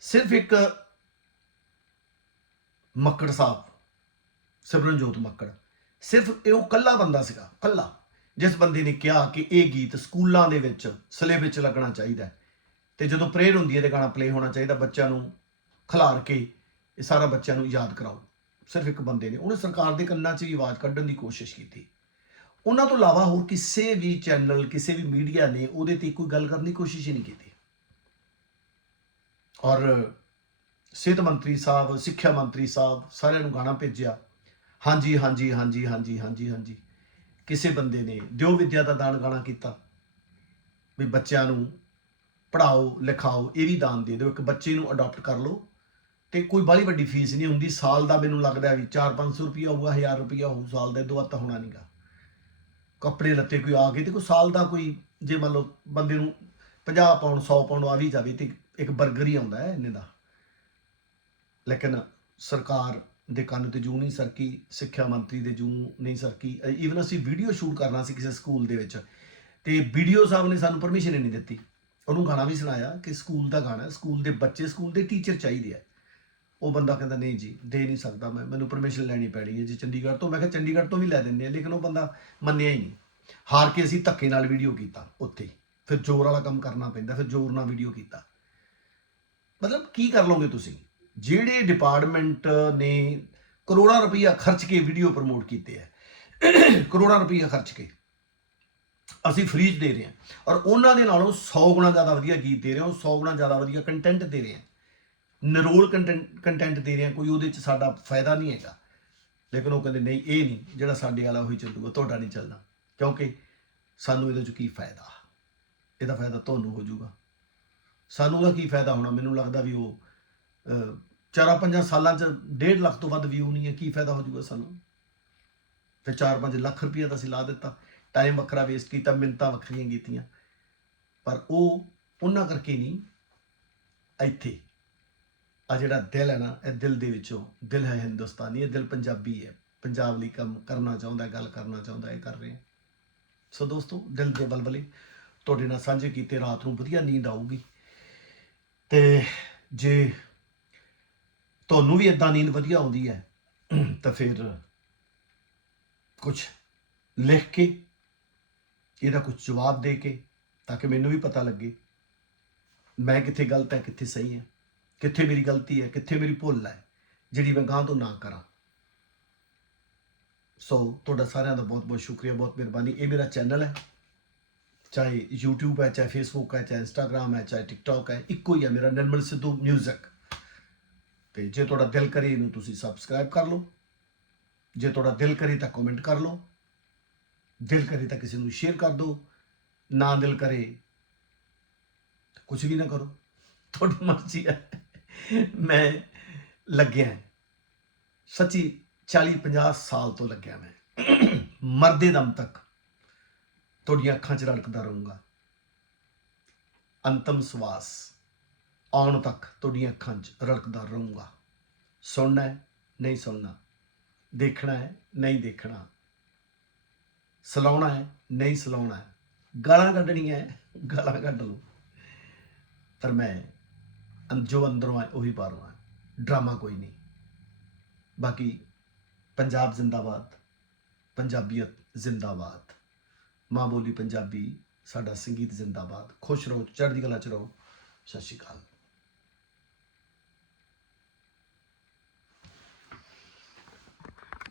ਸਿਰਫ ਇੱਕ ਮੱਕੜ ਸਾਹਿਬ ਸਿਮਰਨਜੋਤ ਮੱਕੜ। ਸਿਰਫ ਇਹ ਉਹ ਕੱਲਾ ਬੰਦਾ ਸੀਗਾ, ਕੱਲਾ, ਜਿਸ ਬੰਦੇ ਨੇ ਕਿਹਾ ਕਿ ਇਹ ਗੀਤ ਸਕੂਲਾਂ ਦੇ ਵਿੱਚ ਸਿਲੇਬਸ ਵਿੱਚ ਲੱਗਣਾ ਚਾਹੀਦਾ ਹੈ। ਤੇ ਜਦੋਂ ਪ੍ਰੇਅਰ ਹੁੰਦੀ ਹੈ ਤੇ ਗਾਣਾ ਪਲੇ ਹੋਣਾ ਚਾਹੀਦਾ, ਬੱਚਿਆਂ ਨੂੰ ਖਿਲਾਰ ਕੇ ਇਹ ਸਾਰਾ ਬੱਚਿਆਂ ਨੂੰ ਯਾਦ ਕਰਾਓ। ਸਿਰਫ ਇੱਕ ਬੰਦੇ ਨੇ, ਉਹਨੇ ਸਰਕਾਰ ਦੇ ਕੰਨਾਂ 'ਚ ਵੀ ਆਵਾਜ਼ ਕੱਢਣ ਦੀ ਕੋਸ਼ਿਸ਼ ਕੀਤੀ। ਉਹਨਾਂ ਤੋਂ ਇਲਾਵਾ ਹੋਰ ਕਿਸੇ ਵੀ ਚੈਨਲ ਕਿਸੇ ਵੀ ਮੀਡੀਆ ਨੇ ਉਹਦੇ ਤੇ ਕੋਈ ਗੱਲ ਕਰਨ ਦੀ ਕੋਸ਼ਿਸ਼ ਹੀ ਨਹੀਂ ਕੀਤੀ। ਔਰ ਸਿਹਤ ਮੰਤਰੀ ਸਾਹਿਬ, ਸਿੱਖਿਆ ਮੰਤਰੀ ਸਾਹਿਬ ਸਾਰਿਆਂ ਨੂੰ ਗਾਣਾ ਭੇਜਿਆ। ਹਾਂਜੀ ਹਾਂਜੀ ਹਾਂਜੀ ਹਾਂਜੀ ਹਾਂਜੀ ਹਾਂਜੀ। ਕਿਸੇ ਬੰਦੇ ਨੇ ਦਿਓ ਵਿਦਿਆ ਦਾ ਦਾਨ ਗਾਣਾ ਕੀਤਾ। ਵੀ ਬੱਚਿਆਂ ਨੂੰ ਪੜਾਓ ਲਿਖਾਓ, ਇਹ ਵੀ ਦਾਨ ਦੇ ਦਿਓ। ਇੱਕ ਬੱਚੇ ਨੂੰ ਅਡਾਪਟ ਕਰ ਲਓ। ਤੇ ਕੋਈ ਬਾਹਲੀ ਵੱਡੀ ਫੀਸ ਨਹੀਂ ਹੁੰਦੀ। ਸਾਲ ਦਾ ਮੈਨੂੰ ਲੱਗਦਾ ਵੀ 4-500 ਰੁਪਇਆ ਹੋਊਗਾ 1000 ਰੁਪਇਆ ਹੋਊ, ਸਾਲ ਦਾ ਇਹ ਤੋਂ ਵੱਧ ਤਾਂ ਹੋਣਾ ਨਹੀਂਗਾ ਕੱਪੜੇ ਲੱਤੇ ਕੋਈ ਆ ਗਏ ਤੇ ਕੋਈ ਸਾਲ ਦਾ ਕੋਈ, ਜੇ ਮੰਨ ਲਓ ਬੰਦੇ ਨੂੰ 50 ਪਾਉਂਡ 100 ਪਾਉਂਡ ਆ ਵੀ ਜਾਵੇ ਤੇ ਇੱਕ 버ਗਰ ਹੀ ਆਉਂਦਾ ਹੈ ਇਹਨੇ ਦਾ। ਲੇਕਿਨ ਸਰਕਾਰ ਦੇ ਕੰਨ ਤੇ ਜੂ ਨਹੀਂ ਸਰਕੀ, ਸਿੱਖਿਆ ਮੰਤਰੀ ਦੇ ਜੂ ਨਹੀਂ ਸਰਕੀ। ਈਵਨ ਅਸੀਂ ਵੀਡੀਓ ਸ਼ੂਟ ਕਰਨਾ ਸੀ ਕਿਸੇ ਸਕੂਲ ਦੇ ਵਿੱਚ। ਤੇ ਵੀਡੀਓ ਸਾਹਿਬ ਨੇ ਸਾਨੂੰ ਪਰਮਿਸ਼ਨ ਹੀ ਨਹੀਂ ਦਿੱਤੀ। ਉਹਨੂੰ ਗਾਣਾ ਵੀ ਸੁਣਾਇਆ ਕਿ ਸਕੂਲ ਦਾ ਗਾਣਾ ਸਕੂਲ ਦੇ ਬੱਚੇ ਸਕੂਲ ਦੇ ਟੀਚਰ ਚਾਹੀਦੇ ਆ। ਉਹ ਬੰਦਾ ਕਹਿੰਦਾ, ਨਹੀਂ ਜੀ, ਦੇ ਨਹੀਂ ਸਕਦਾ ਮੈਂ। ਮੈਨੂੰ ਪਰਮਿਸ਼ਨ ਲੈਣੀ ਪੈਣੀ ਹੈ ਜੀ ਚੰਡੀਗੜ੍ਹ ਤੋਂ। ਮੈਂ ਕਿਹਾ, ਚੰਡੀਗੜ੍ਹ ਤੋਂ ਵੀ ਲੈ ਦਿੰਦੇ ਆ, ਲੇਕਿਨ ਉਹ ਬੰਦਾ ਮੰਨਿਆ ਹੀ ਨਹੀਂ। ਹਾਰ ਕੇ ਅਸੀਂ ਧੱਕੇ ਨਾਲ ਵੀਡੀਓ ਕੀਤਾ ਉੱਥੇ। ਫਿਰ ਜ਼ੋਰ ਵਾਲਾ ਕੰਮ ਕਰਨਾ ਪੈਂਦਾ, ਫਿਰ ਜ਼ੋਰ ਨਾਲ ਵੀਡੀਓ ਕੀਤਾ। ਮਤਲਬ ਕੀ ਕਰ ਲਓਗੇ ਤੁਸੀਂ? ਜਿਹੜੇ ਡਿਪਾਰਟਮੈਂਟ ਨੇ ਕਰੋੜਾਂ ਰੁਪਈਆ ਖਰਚ ਕੇ ਵੀਡੀਓ ਪ੍ਰਮੋਟ ਕੀਤੇ ਹੈ ਕਰੋੜਾਂ ਰੁਪਈਆ ਖਰਚ ਕੇ। ਅਸੀਂ ਫ੍ਰੀ 'ਚ ਦੇ ਰਹੇ ਹਾਂ ਔਰ ਉਹਨਾਂ ਦੇ ਨਾਲੋਂ 100 ਗੁਣਾ ਜ਼ਿਆਦਾ ਵਧੀਆ ਗੀਤ ਦੇ ਰਹੇ ਹਾਂ 100 ਗੁਣਾ ਜ਼ਿਆਦਾ ਵਧੀਆ ਕੰਟੈਂਟ ਦੇ ਰਹੇ ਹਾਂ। ਨਰੋਲ ਕੰਟੈਂਟ ਕੰਟੈਂਟ ਦੇ ਰਹੇ ਹਾਂ, ਕੋਈ ਉਹਦੇ 'ਚ ਸਾਡਾ ਫਾਇਦਾ ਨਹੀਂ ਹੈਗਾ। ਲੇਕਿਨ ਉਹ ਕਹਿੰਦੇ, ਨਹੀਂ, ਇਹ ਨਹੀਂ, ਜਿਹੜਾ ਸਾਡੇ ਵਾਲਾ ਉਹੀ ਚੱਲੂਗਾ, ਤੁਹਾਡਾ ਨਹੀਂ ਚੱਲਣਾ। ਕਿਉਂਕਿ ਸਾਨੂੰ ਇਹਦੇ 'ਚ ਕੀ ਫਾਇਦਾ? ਇਹਦਾ ਫਾਇਦਾ ਤੁਹਾਨੂੰ ਹੋ ਜਾਊਗਾ। ਸਾਨੂੰ ਉਹਦਾ ਕੀ ਫਾਇਦਾ ਹੋਣਾ? ਮੈਨੂੰ ਲੱਗਦਾ ਵੀ ਉਹ ਅਹ, ਚਾਰਾਂ ਪੰਜਾਂ ਸਾਲਾਂ 'ਚ 1.5 ਲੱਖ ਤੋਂ ਵੱਧ ਵਿਊ ਨਹੀਂ ਹੈ ਕੀ ਫਾਇਦਾ ਹੋ ਜਾਊਗਾ ਸਾਨੂੰ? ਤੇ 4-5 ਲੱਖ ਰੁਪਈਆ ਤਾਂ ਅਸੀਂ ਲਾ ਦਿੱਤਾ ਟਾਈਮ ਵੱਖਰਾ ਵੇਸਟ ਕੀਤਾ ਮਿੰਤਾਂ ਵੱਖਰੀਆਂ ਕੀਤੀਆਂ। ਪਰ ਉਹ ਉਹਨਾਂ ਕਰਕੇ ਨਹੀਂ ਇੱਥੇ। ਆ ਜਿਹੜਾ ਦਿਲ ਹੈ ਨਾ ਇਹ ਦਿਲ ਦੇ ਵਿੱਚੋਂ ਦਿਲ ਹੈ ਹਿੰਦੁਸਤਾਨੀ ਇਹ ਦਿਲ ਪੰਜਾਬੀ ਹੈ। ਪੰਜਾਬ ਲਈ ਕੰਮ ਕਰਨਾ ਚਾਹੁੰਦਾ ਗੱਲ ਕਰਨਾ ਚਾਹੁੰਦਾ ਇਹ ਕਰ ਰਹੇ ਹਾਂ। ਸੋ ਦੋਸਤੋ ਦਿਲ ਦੇ ਬਲਬਲੇ ਤੁਹਾਡੇ ਨਾਲ ਸਾਂਝੇ ਕੀਤੇ ਰਾਤ ਨੂੰ ਵਧੀਆ ਨੀਂਦ ਆਊਗੀ। ਤੇ ਜੇ ਤੁਹਾਨੂੰ ਵੀ ਇਦਾਂ ਨੀਂਦ ਵਧੀਆ ਆਉਂਦੀ ਹੈ, ਤਾਂ ਫਿਰ ਕੁਝ ਲਿਖ ਕੇ, ਇਹਦਾ ਕੁਝ ਜਵਾਬ ਦੇ ਕੇ, ਤਾਂ ਕਿ ਮੈਨੂੰ ਵੀ ਪਤਾ ਲੱਗੇ, ਮੈਂ ਕਿੱਥੇ ਗਲਤ ਹੈ, ਕਿੱਥੇ ਸਹੀ ਹੈ, ਕਿੱਥੇ ਮੇਰੀ ਗਲਤੀ ਹੈ, ਕਿੱਥੇ ਮੇਰੀ ਭੁੱਲ ਹੈ, ਜਿਹੜੀ ਮੈਂ ਗਾਂ ਤੋਂ ਨਾ ਕਰਾਂ। ਸੋ ਤੁਹਾਡਾ ਸਾਰਿਆਂ ਦਾ ਬਹੁਤ ਬਹੁਤ ਸ਼ੁਕਰੀਆ, ਬਹੁਤ ਮਿਹਰਬਾਨੀ। ਇਹ ਮੇਰਾ ਚੈਨਲ ਹੈ, ਚਾਹੇ YouTube ਹੈ, ਚਾਹੇ Facebook ਹੈ, ਚਾਹੇ Instagram ਹੈ, ਚਾਹੇ TikTok ਹੈ, ਇੱਕੋ ਹੀ ਹੈ ਮੇਰਾ ਨਿਰਮਲ ਸਿੱਧੂ ਮਿਊਜ਼ਿਕ ਤੇ ਜੇ ਤੁਹਾਡਾ ਦਿਲ ਕਰੇ ਇਹਨੂੰ ਤੁਸੀਂ ਸਬਸਕ੍ਰਾਈਬ ਕਰ ਲਓ। ਜੇ ਤੁਹਾਡਾ ਦਿਲ ਕਰੇ ਤਾਂ ਕਮੈਂਟ ਕਰ ਲਓ। ਦਿਲ ਕਰੇ ਤਾਂ ਕਿਸੇ ਨੂੰ ਸ਼ੇਅਰ ਕਰ ਦਿਓ। ਨਾ ਦਿਲ ਕਰੇ ਤਾਂ ਕੁਝ ਵੀ ਨਾ ਕਰੋ। ਤੁਹਾਡੀ ਮਰਜ਼ੀ ਹੈ। ਮੈਂ ਲੱਗਿਆ ਸੱਚੀ 40 50 ਸਾਲ ਤੋਂ ਲੱਗਿਆ ਮੈਂ। ਮਰਦੇ ਦਮ ਤੱਕ ਤੁਹਾਡੀਆਂ ਅੱਖਾਂ 'ਚ ਰੜਕਦਾ ਰਹੂੰਗਾ। ਅੰਤਮ ਸਵਾਸ। ਆਉਣ ਤੱਕ ਤੁਹਾਡੀਆਂ ਅੱਖਾਂ 'ਚ ਰੜਕਦਾ ਰਹੂੰਗਾ। ਸੁਣਨਾ ਹੈ, ਨਹੀਂ ਸੁਣਨਾ। ਦੇਖਣਾ ਹੈ, ਨਹੀਂ ਦੇਖਣਾ। ਸਲਾਉਣਾ ਹੈ, ਨਹੀਂ ਸਲਾਉਣਾ ਹੈ। ਗਾਲਾਂ ਕੱਢਣੀਆਂ ਹੈ, ਗਾਲਾਂ ਕੱਢ ਲਓ। ਪਰ ਮੈਂ ਜੋ ਅੰਦਰੋਂ ਹੈ ਉਹੀ ਬਾਹਰੋਂ ਹੈ ਡਰਾਮਾ ਕੋਈ ਨਹੀਂ। ਬਾਕੀ ਪੰਜਾਬ ਜ਼ਿੰਦਾਬਾਦ, ਪੰਜਾਬੀਅਤ ਜ਼ਿੰਦਾਬਾਦ। ਮਾਂ ਬੋਲੀ ਪੰਜਾਬੀ, ਸਾਡਾ ਸੰਗੀਤ ਜ਼ਿੰਦਾਬਾਦ। ਖੁਸ਼ ਰਹੋ, ਚੜ੍ਹਦੀ ਕਲਾ ਚ ਰਹੋ। ਸਤਿ ਸ਼੍ਰੀ ਅਕਾਲ।